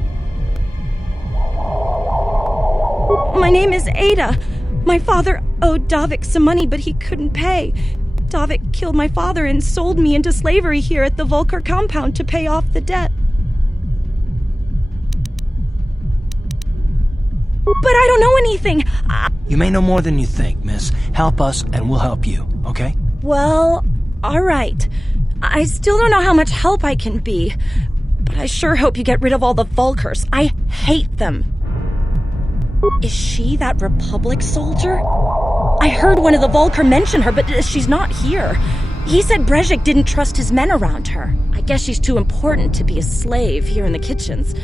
My name is Ada. My father owed Davik some money, but he couldn't pay. Davik killed my father and sold me into slavery here at the Vulker compound to pay off the debt. But I don't know anything. You may know more than you think, miss. Help us and we'll help you, okay? Well, all right. I still don't know how much help I can be, but I sure hope you get rid of all the Vulkers. I hate them. Is she that Republic soldier? I heard one of the Vulker mention her, but she's not here. He said Brejik didn't trust his men around her. I guess she's too important to be a slave here in the kitchens,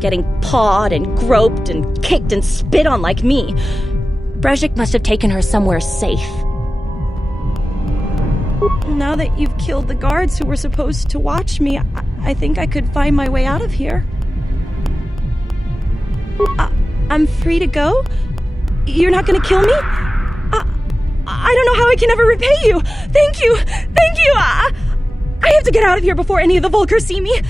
getting pawed and groped and kicked and spit on like me. Brejik must have taken her somewhere safe. Now that you've killed the guards who were supposed to watch me, I think I could find my way out of here. I'm free to go? You're not gonna kill me? I don't know how I can ever repay you. Thank you. Thank you. I have to get out of here before any of the Vulkers see me.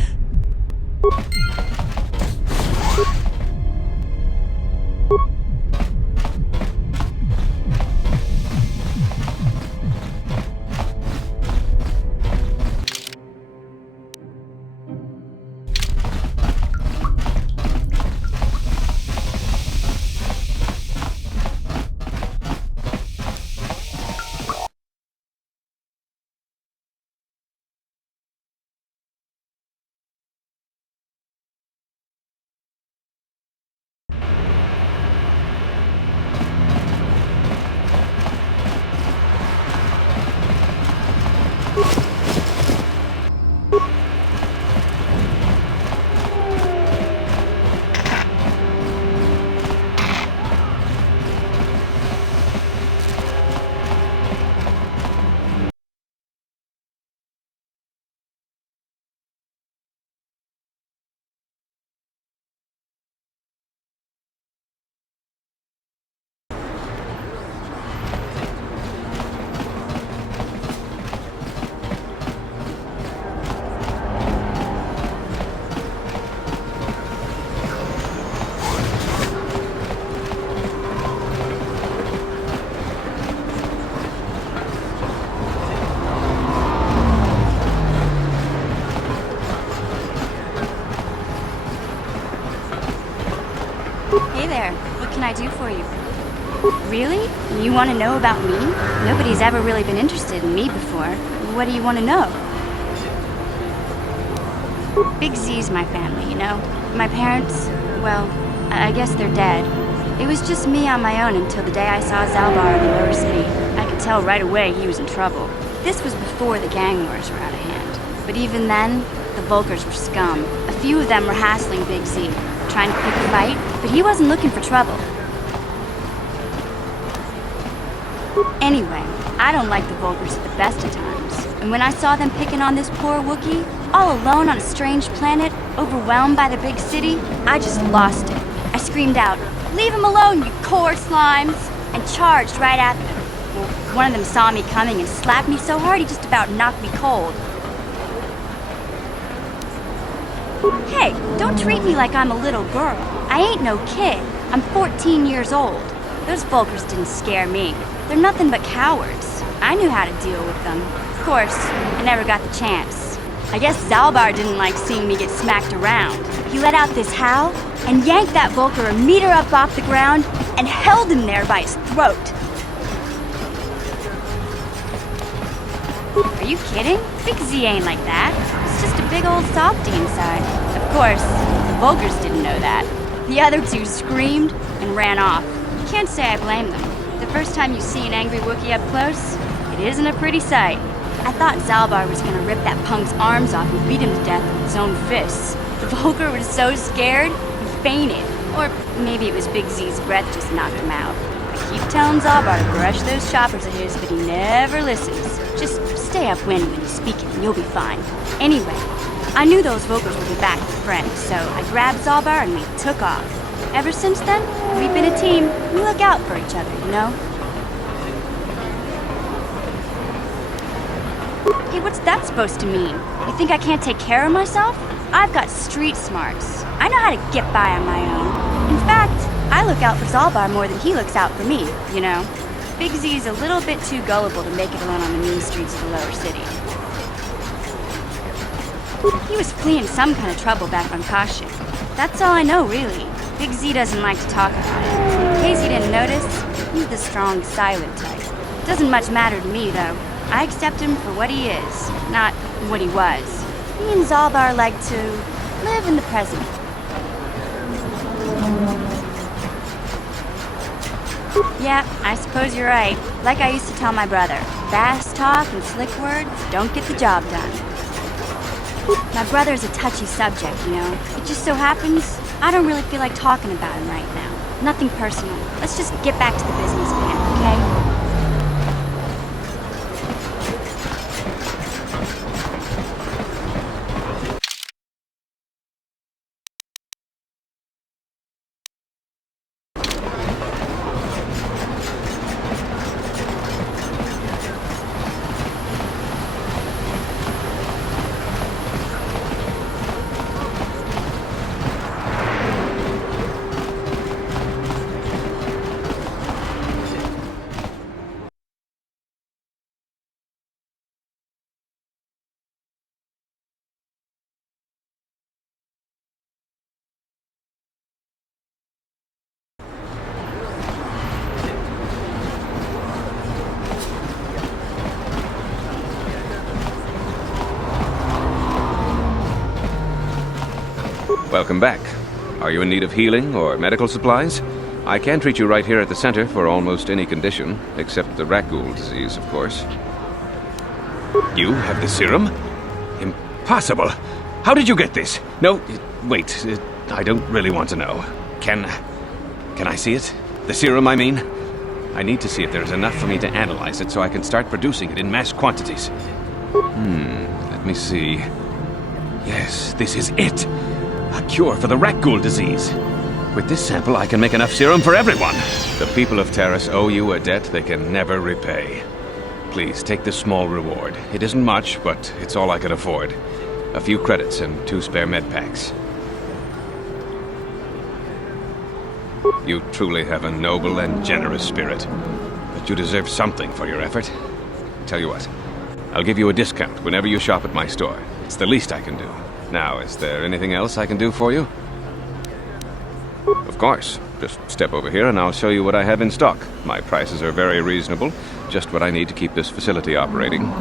Hey there, what can I do for you? Really? You want to know about me? Nobody's ever really been interested in me before. What do you want to know? Big Z's my family, you know? My parents, well, I guess they're dead. It was just me on my own until the day I saw Zalbar in the lower city. I could tell right away he was in trouble. This was before the gang wars were out of hand. But even then, the Vulkars were scum. A few of them were hassling Big Z, trying to pick a fight, but he wasn't looking for trouble. Anyway, I don't like the Vulkars at the best of times. And when I saw them picking on this poor Wookiee, all alone on a strange planet, overwhelmed by the big city, I just lost it. I screamed out, "Leave him alone, you core slimes!" and charged right at them. Well, one of them saw me coming and slapped me so hard he just about knocked me cold. Hey, don't treat me like I'm a little girl. I ain't no kid. I'm 14 years old. Those Vulkars didn't scare me. They're nothing but cowards. I knew how to deal with them. Of course, I never got the chance. I guess Zalbar didn't like seeing me get smacked around. He let out this howl and yanked that Vulkar a meter up off the ground and held him there by his throat. Are you kidding? Big Z ain't like that. He's just a big old softy inside. Of course, the Vulkars didn't know that. The other two screamed and ran off. Can't say I blame them. The first time you see an angry Wookiee up close, it isn't a pretty sight. I thought Zalbar was gonna rip that punk's arms off and beat him to death with his own fists. The Vulkar was so scared, he fainted. Or maybe it was Big Z's breath just knocked him out. I keep telling Zalbar to brush those choppers of his, but he never listens. Just stay upwind when he's speaking and you'll be fine. Anyway, I knew those Vulkars would be back with friends, so I grabbed Zalbar and we took off. Ever since then, we've been a team. We look out for each other, you know? Hey, what's that supposed to mean? You think I can't take care of myself? I've got street smarts. I know how to get by on my own. In fact, I look out for Zalbar more than he looks out for me, you know? Big Z's a little bit too gullible to make it alone on the mean streets of the lower city. He was fleeing some kind of trouble back on Kashyyyk. That's all I know, really. Big Z doesn't like to talk about it. In case you didn't notice, he's the strong, silent type. Doesn't much matter to me, though. I accept him for what he is, not what he was. Me and Zalbar like to live in the present. Yeah, I suppose you're right. Like I used to tell my brother, fast talk and slick words don't get the job done. My brother's a touchy subject, you know. It just so happens I don't really feel like talking about him right now. Nothing personal. Let's just get back to the business plan, okay? Welcome back. Are you in need of healing or medical supplies? I can treat you right here at the center for almost any condition, except the Rakghoul disease, of course. You have the serum? Impossible! How did you get this? No, wait, I don't really want to know. Can I see it? The serum, I mean? I need to see if there's enough for me to analyze it so I can start producing it in mass quantities. Let me see. Yes, this is it! A cure for the Rakghoul disease. With this sample, I can make enough serum for everyone. The people of Taris owe you a debt they can never repay. Please, take this small reward. It isn't much, but it's all I could afford. A few credits and 2 spare med packs. You truly have a noble and generous spirit. But you deserve something for your effort. Tell you what, I'll give you a discount whenever you shop at my store. It's the least I can do. Now, is there anything else I can do for you? Of course. Just step over here and I'll show you what I have in stock. My prices are very reasonable. Just what I need to keep this facility operating.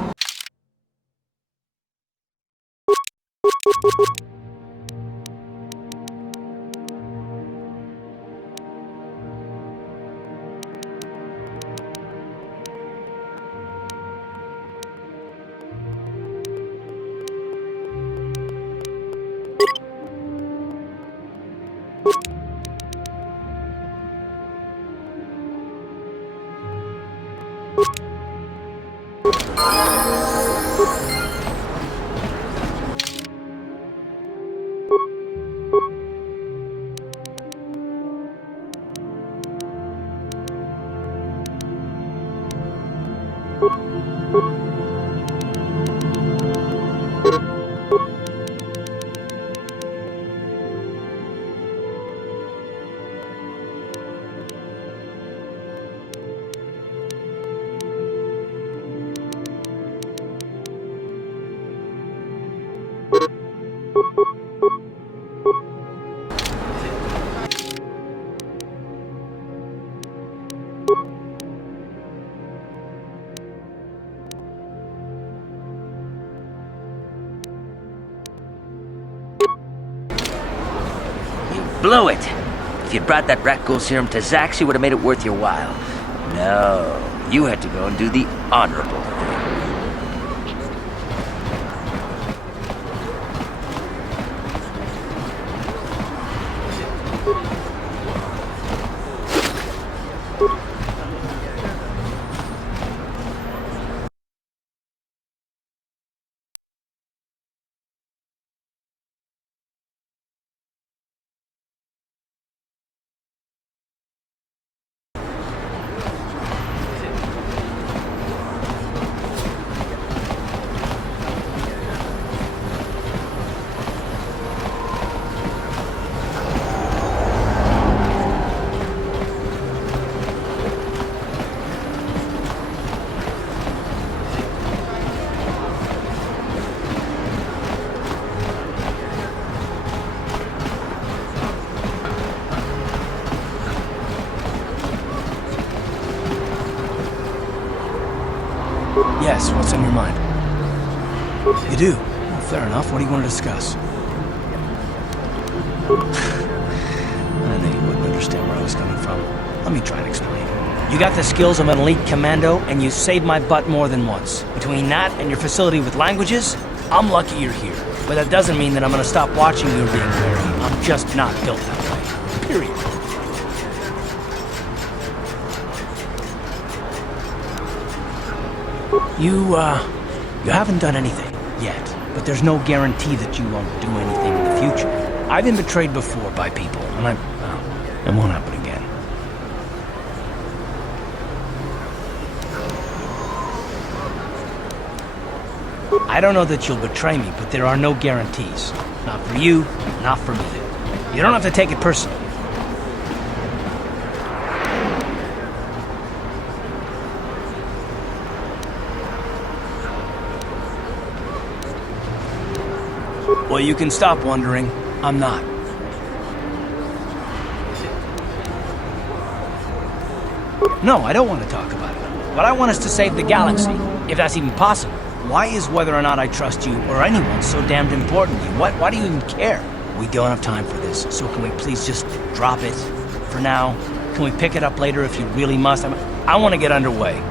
Blew it! If you'd brought that rat ghoul serum to Zax, you would have made it worth your while. No, you had to go and do the honorable thing. Yes, what's on your mind? You do? Well, fair enough. What do you want to discuss? I knew you wouldn't understand where I was coming from. Let me try and explain. You got the skills of an elite commando, and you saved my butt more than once. Between that and your facility with languages, I'm lucky you're here. But that doesn't mean that I'm gonna stop watching you being wary. I'm just not built that way. Period. You haven't done anything yet, but there's no guarantee that you won't do anything in the future. I've been betrayed before by people, and it won't happen again. I don't know that you'll betray me, but there are no guarantees. Not for you, not for me. You don't have to take it personally. Well, you can stop wondering. I'm not. No, I don't want to talk about it. What I want is to save the galaxy, if that's even possible. Why is whether or not I trust you or anyone so damned important to you? Why do you even care? We don't have time for this, so can we please just drop it for now? Can we pick it up later if you really must? I want to get underway.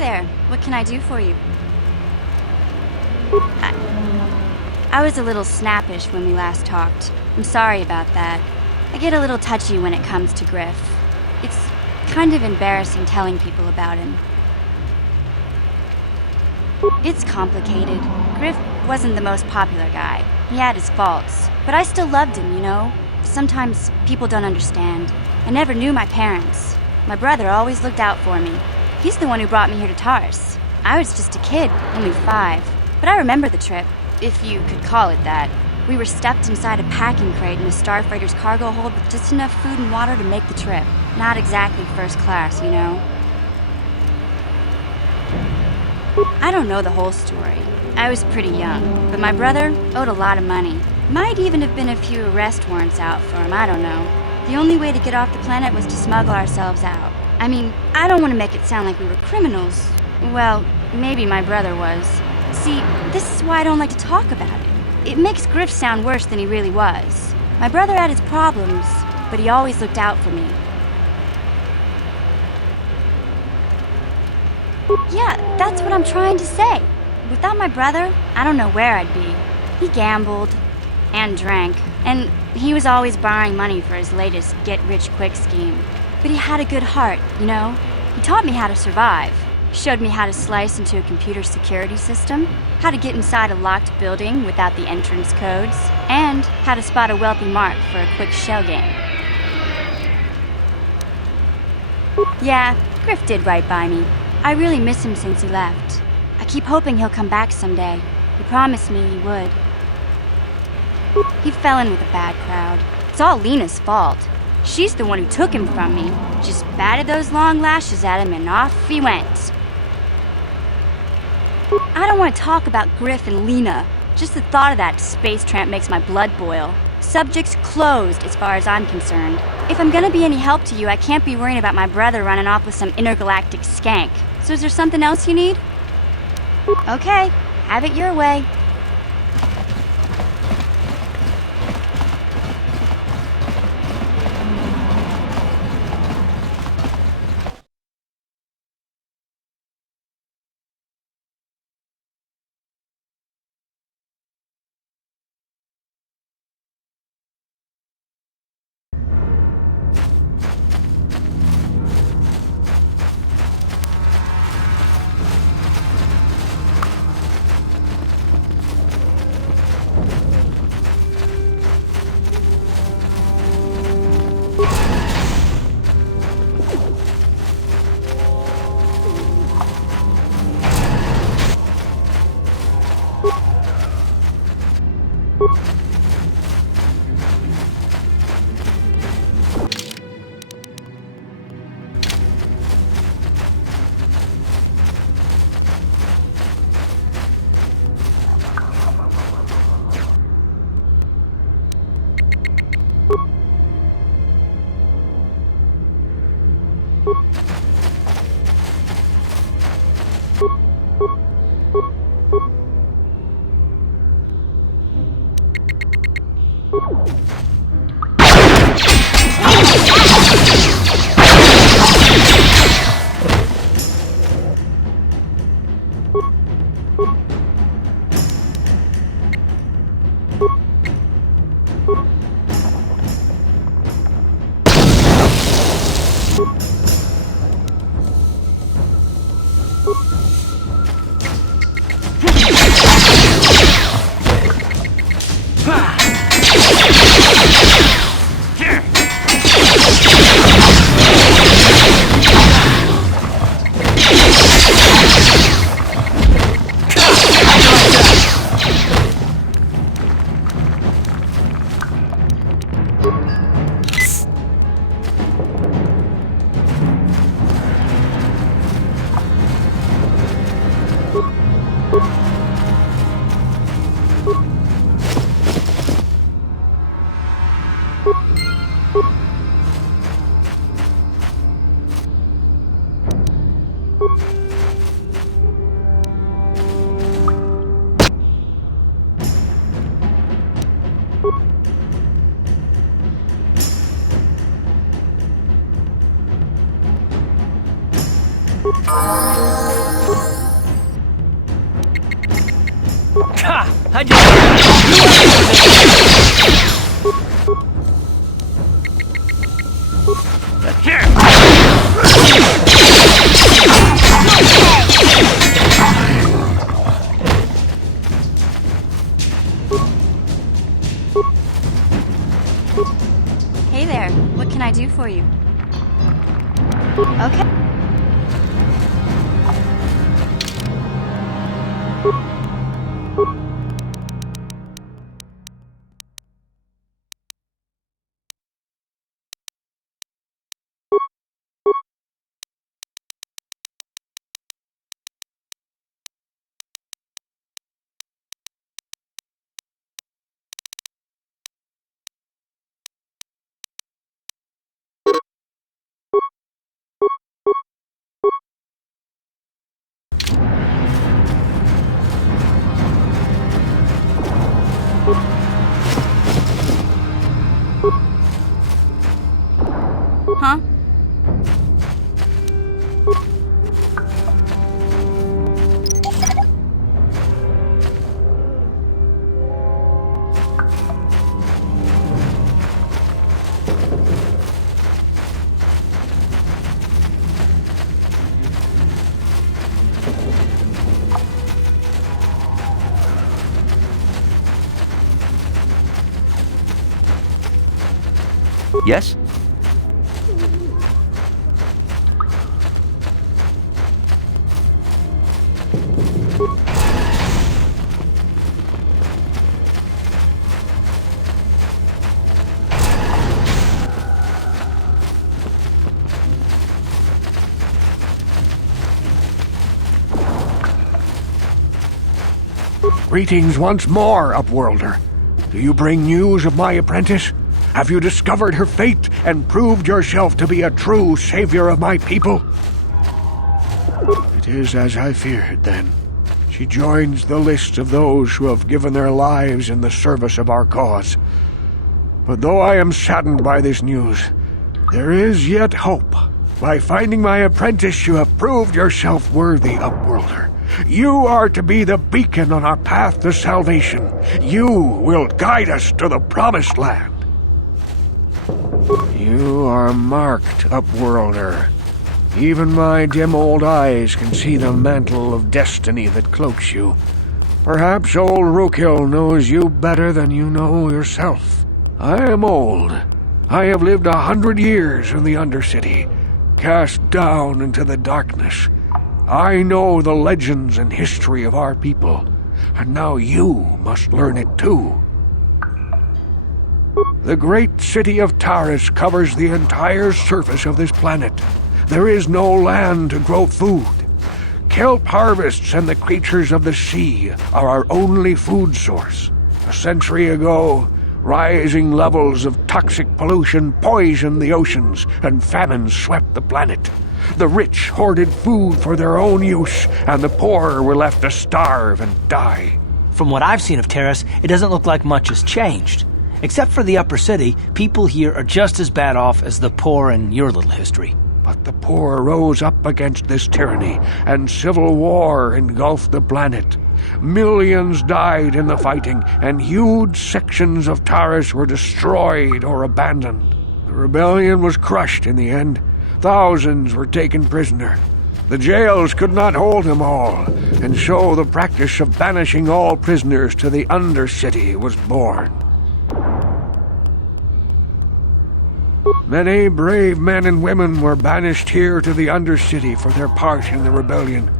there. What can I do for you? I was a little snappish when we last talked. I'm sorry about that. I get a little touchy when it comes to Griff. It's kind of embarrassing telling people about him. It's complicated. Griff wasn't the most popular guy. He had his faults. But I still loved him, you know? Sometimes people don't understand. I never knew my parents. My brother always looked out for me. He's the one who brought me here to Tars. I was just a kid, only 5. But I remember the trip, if you could call it that. We were stuffed inside a packing crate in a starfighter's cargo hold with just enough food and water to make the trip. Not exactly first class, you know? I don't know the whole story. I was pretty young, but my brother owed a lot of money. Might even have been a few arrest warrants out for him, I don't know. The only way to get off the planet was to smuggle ourselves out. I mean, I don't want to make it sound like we were criminals. Well, maybe my brother was. See, this is why I don't like to talk about it. It makes Griff sound worse than he really was. My brother had his problems, but he always looked out for me. Yeah, that's what I'm trying to say. Without my brother, I don't know where I'd be. He gambled and drank, and he was always borrowing money for his latest get-rich-quick scheme. But he had a good heart, you know? He taught me how to survive. Showed me how to slice into a computer security system, how to get inside a locked building without the entrance codes, and how to spot a wealthy mark for a quick shell game. Yeah, Griff did right by me. I really miss him since he left. I keep hoping he'll come back someday. He promised me he would. He fell in with a bad crowd. It's all Lena's fault. She's the one who took him from me. Just batted those long lashes at him and off he went. I don't want to talk about Griff and Lena. Just the thought of that space tramp makes my blood boil. Subject's closed as far as I'm concerned. If I'm gonna be any help to you, I can't be worrying about my brother running off with some intergalactic skank. So is there something else you need? Okay, have it your way. Ha! I just... Hey there, what can I do for you? Okay. Huh? Yes? Greetings once more, Upworlder. Do you bring news of my apprentice? Have you discovered her fate and proved yourself to be a true savior of my people? It is as I feared, then. She joins the list of those who have given their lives in the service of our cause. But though I am saddened by this news, there is yet hope. By finding my apprentice, you have proved yourself worthy, Upworlder. You are to be the beacon on our path to salvation. You will guide us to the promised land. You are marked, Upworlder. Even my dim old eyes can see the mantle of destiny that cloaks you. Perhaps old Rookhill knows you better than you know yourself. I am old. I have lived 100 years in the Undercity, cast down into the darkness. I know the legends and history of our people, and now you must learn it too. The great city of Taris covers the entire surface of this planet. There is no land to grow food. Kelp harvests and the creatures of the sea are our only food source. A century ago, rising levels of toxic pollution poisoned the oceans, and famine swept the planet. The rich hoarded food for their own use, and the poor were left to starve and die. From what I've seen of Terrace, it doesn't look like much has changed. Except for the upper city, people here are just as bad off as the poor in your little history. But the poor rose up against this tyranny, and civil war engulfed the planet. Millions died in the fighting, and huge sections of Taris were destroyed or abandoned. The rebellion was crushed in the end. Thousands were taken prisoner. The jails could not hold them all, and so the practice of banishing all prisoners to the Undercity was born. Many brave men and women were banished here to the Undercity for their part in the rebellion.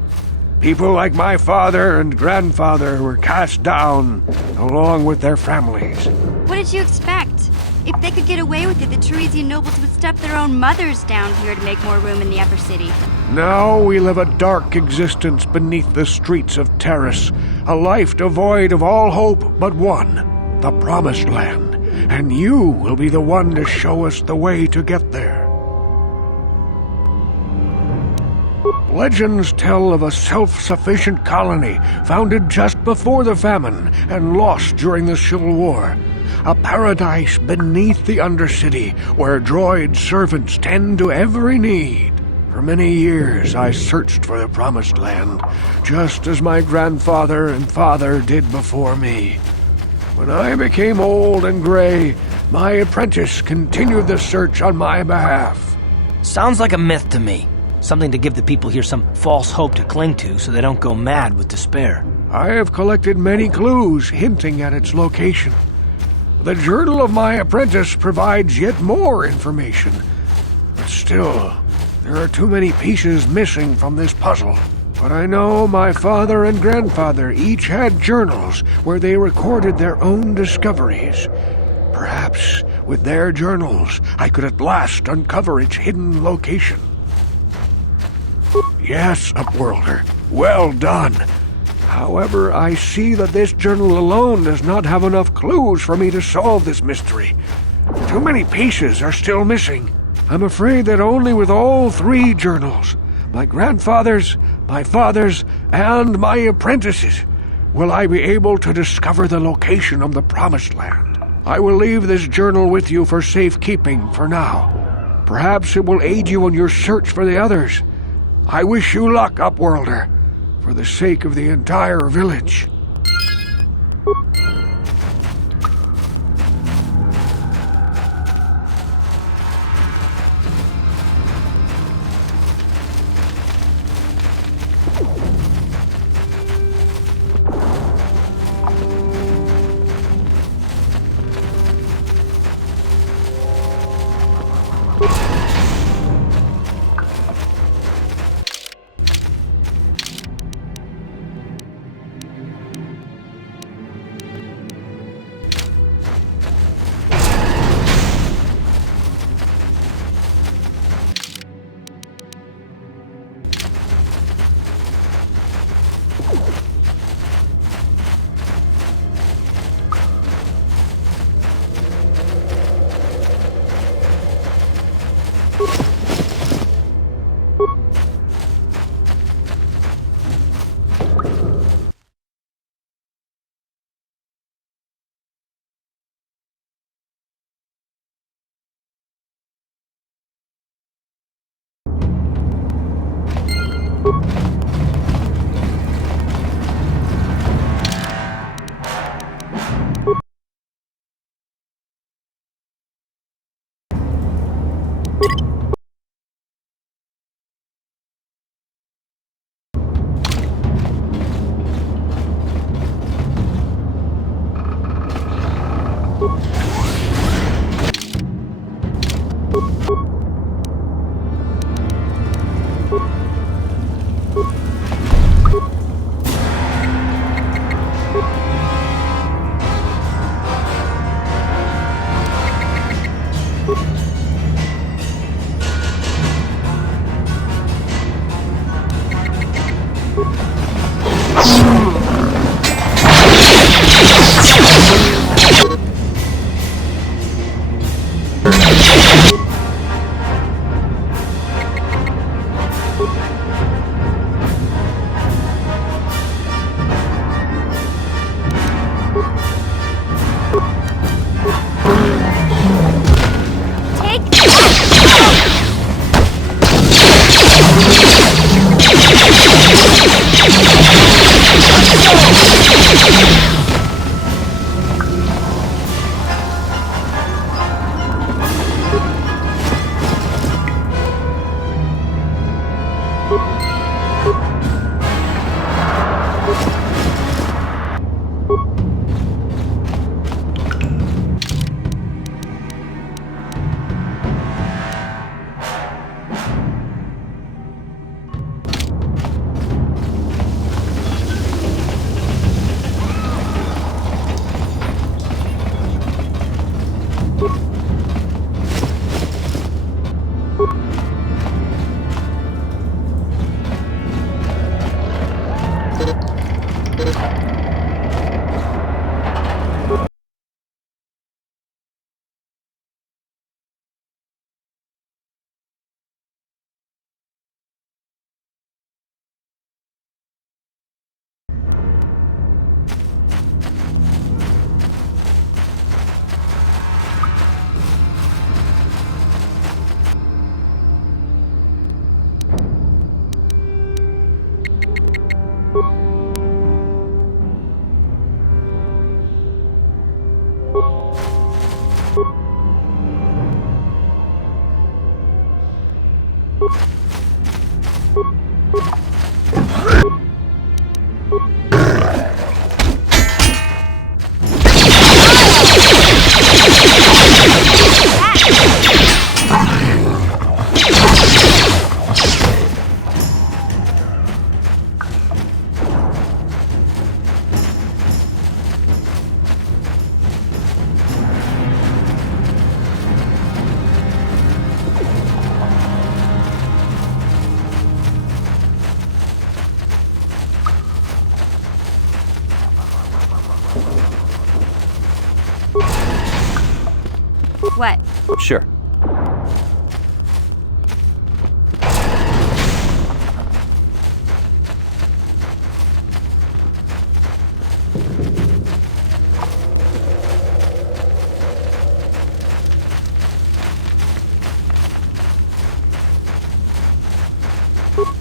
People like my father and grandfather were cast down, along with their families. What did you expect? If they could get away with it, the Teresian nobles would step their own mothers down here to make more room in the upper city. Now we live a dark existence beneath the streets of Terrace, a life devoid of all hope but one, the Promised Land, and you will be the one to show us the way to get there. Legends tell of a self-sufficient colony founded just before the famine and lost during the Civil War. A paradise beneath the Undercity where droid servants tend to every need. For many years I searched for the Promised Land, just as my grandfather and father did before me. When I became old and gray, my apprentice continued the search on my behalf. Sounds like a myth to me. Something to give the people here some false hope to cling to so they don't go mad with despair. I have collected many clues hinting at its location. The journal of my apprentice provides yet more information. But still, there are too many pieces missing from this puzzle. But I know my father and grandfather each had journals where they recorded their own discoveries. Perhaps with their journals, I could at last uncover its hidden location. Yes, Upworlder, well done. However, I see that this journal alone does not have enough clues for me to solve this mystery. Too many pieces are still missing. I'm afraid that only with all three journals, my grandfather's, my father's, and my apprentice's, will I be able to discover the location of the Promised Land. I will leave this journal with you for safekeeping for now. Perhaps it will aid you in your search for the others. I wish you luck, Upworlder, for the sake of the entire village. sweat. Sure.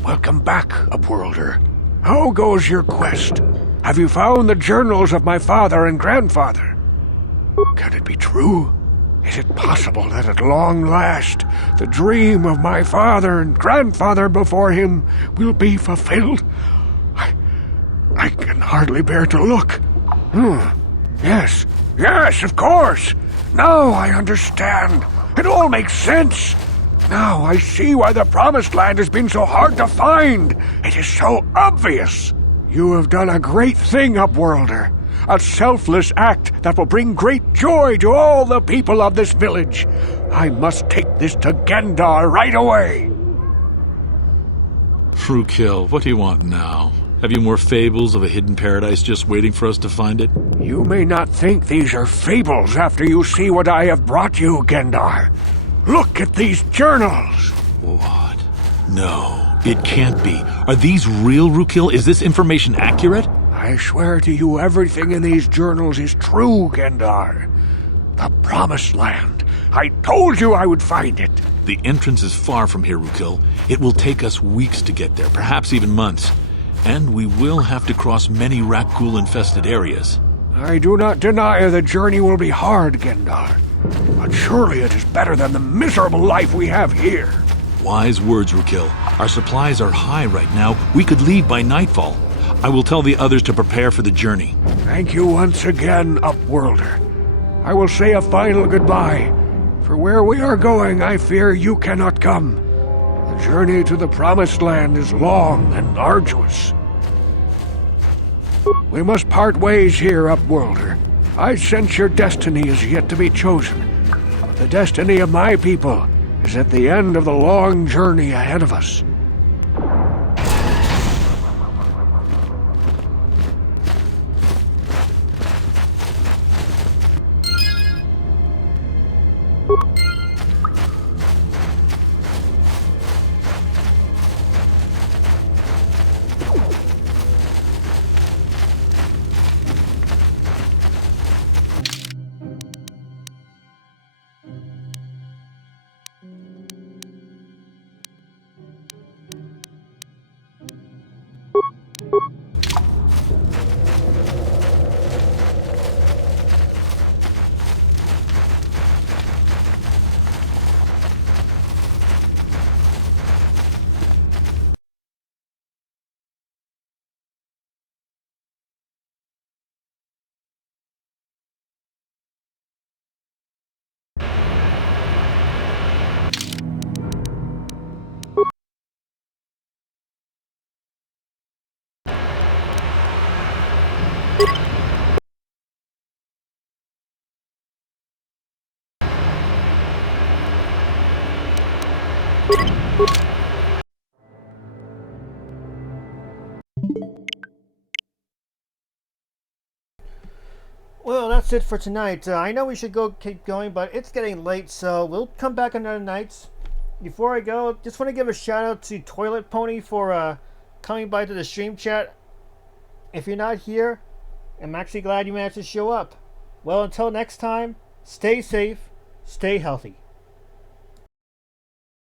Welcome back, Upworlder. How goes your quest? Have you found the journals of my father and grandfather? Can it be true? Is it possible that at long last the dream of my father and grandfather before him will be fulfilled? I can hardly bear to look. Yes, of course. Now I understand. It all makes sense. Now I see why the Promised Land has been so hard to find. It is so obvious. You have done a great thing, Upworlder. A selfless act that will bring great joy to all the people of this village. I must take this to Gendar right away. Frukill, what do you want now? Have you more fables of a hidden paradise just waiting for us to find it? You may not think these are fables after you see what I have brought you, Gendar. Look at these journals! What? No, it can't be. Are these real, Rukill? Is this information accurate? I swear to you everything in these journals is true, Gendar. The Promised Land. I told you I would find it. The entrance is far from here, Rukill. It will take us weeks to get there, perhaps even months. And we will have to cross many Rakghoul-infested areas. I do not deny the journey will be hard, Gendar. But surely it is better than the miserable life we have here. Wise words, Rukill. Our supplies are high right now. We could leave by nightfall. I will tell the others to prepare for the journey. Thank you once again, Upworlder. I will say a final goodbye. For where we are going, I fear you cannot come. The journey to the Promised Land is long and arduous. We must part ways here, Upworlder. I sense your destiny is yet to be chosen. But the destiny of my people is at the end of the long journey ahead of us. Well, that's it for tonight. I know we should keep going, but it's getting late, so we'll come back another night. Before I go, just want to give a shout out to Toilet Pony for coming by to the stream chat. If you're not here, I'm actually glad you managed to show up. Well, until next time, stay safe, stay healthy.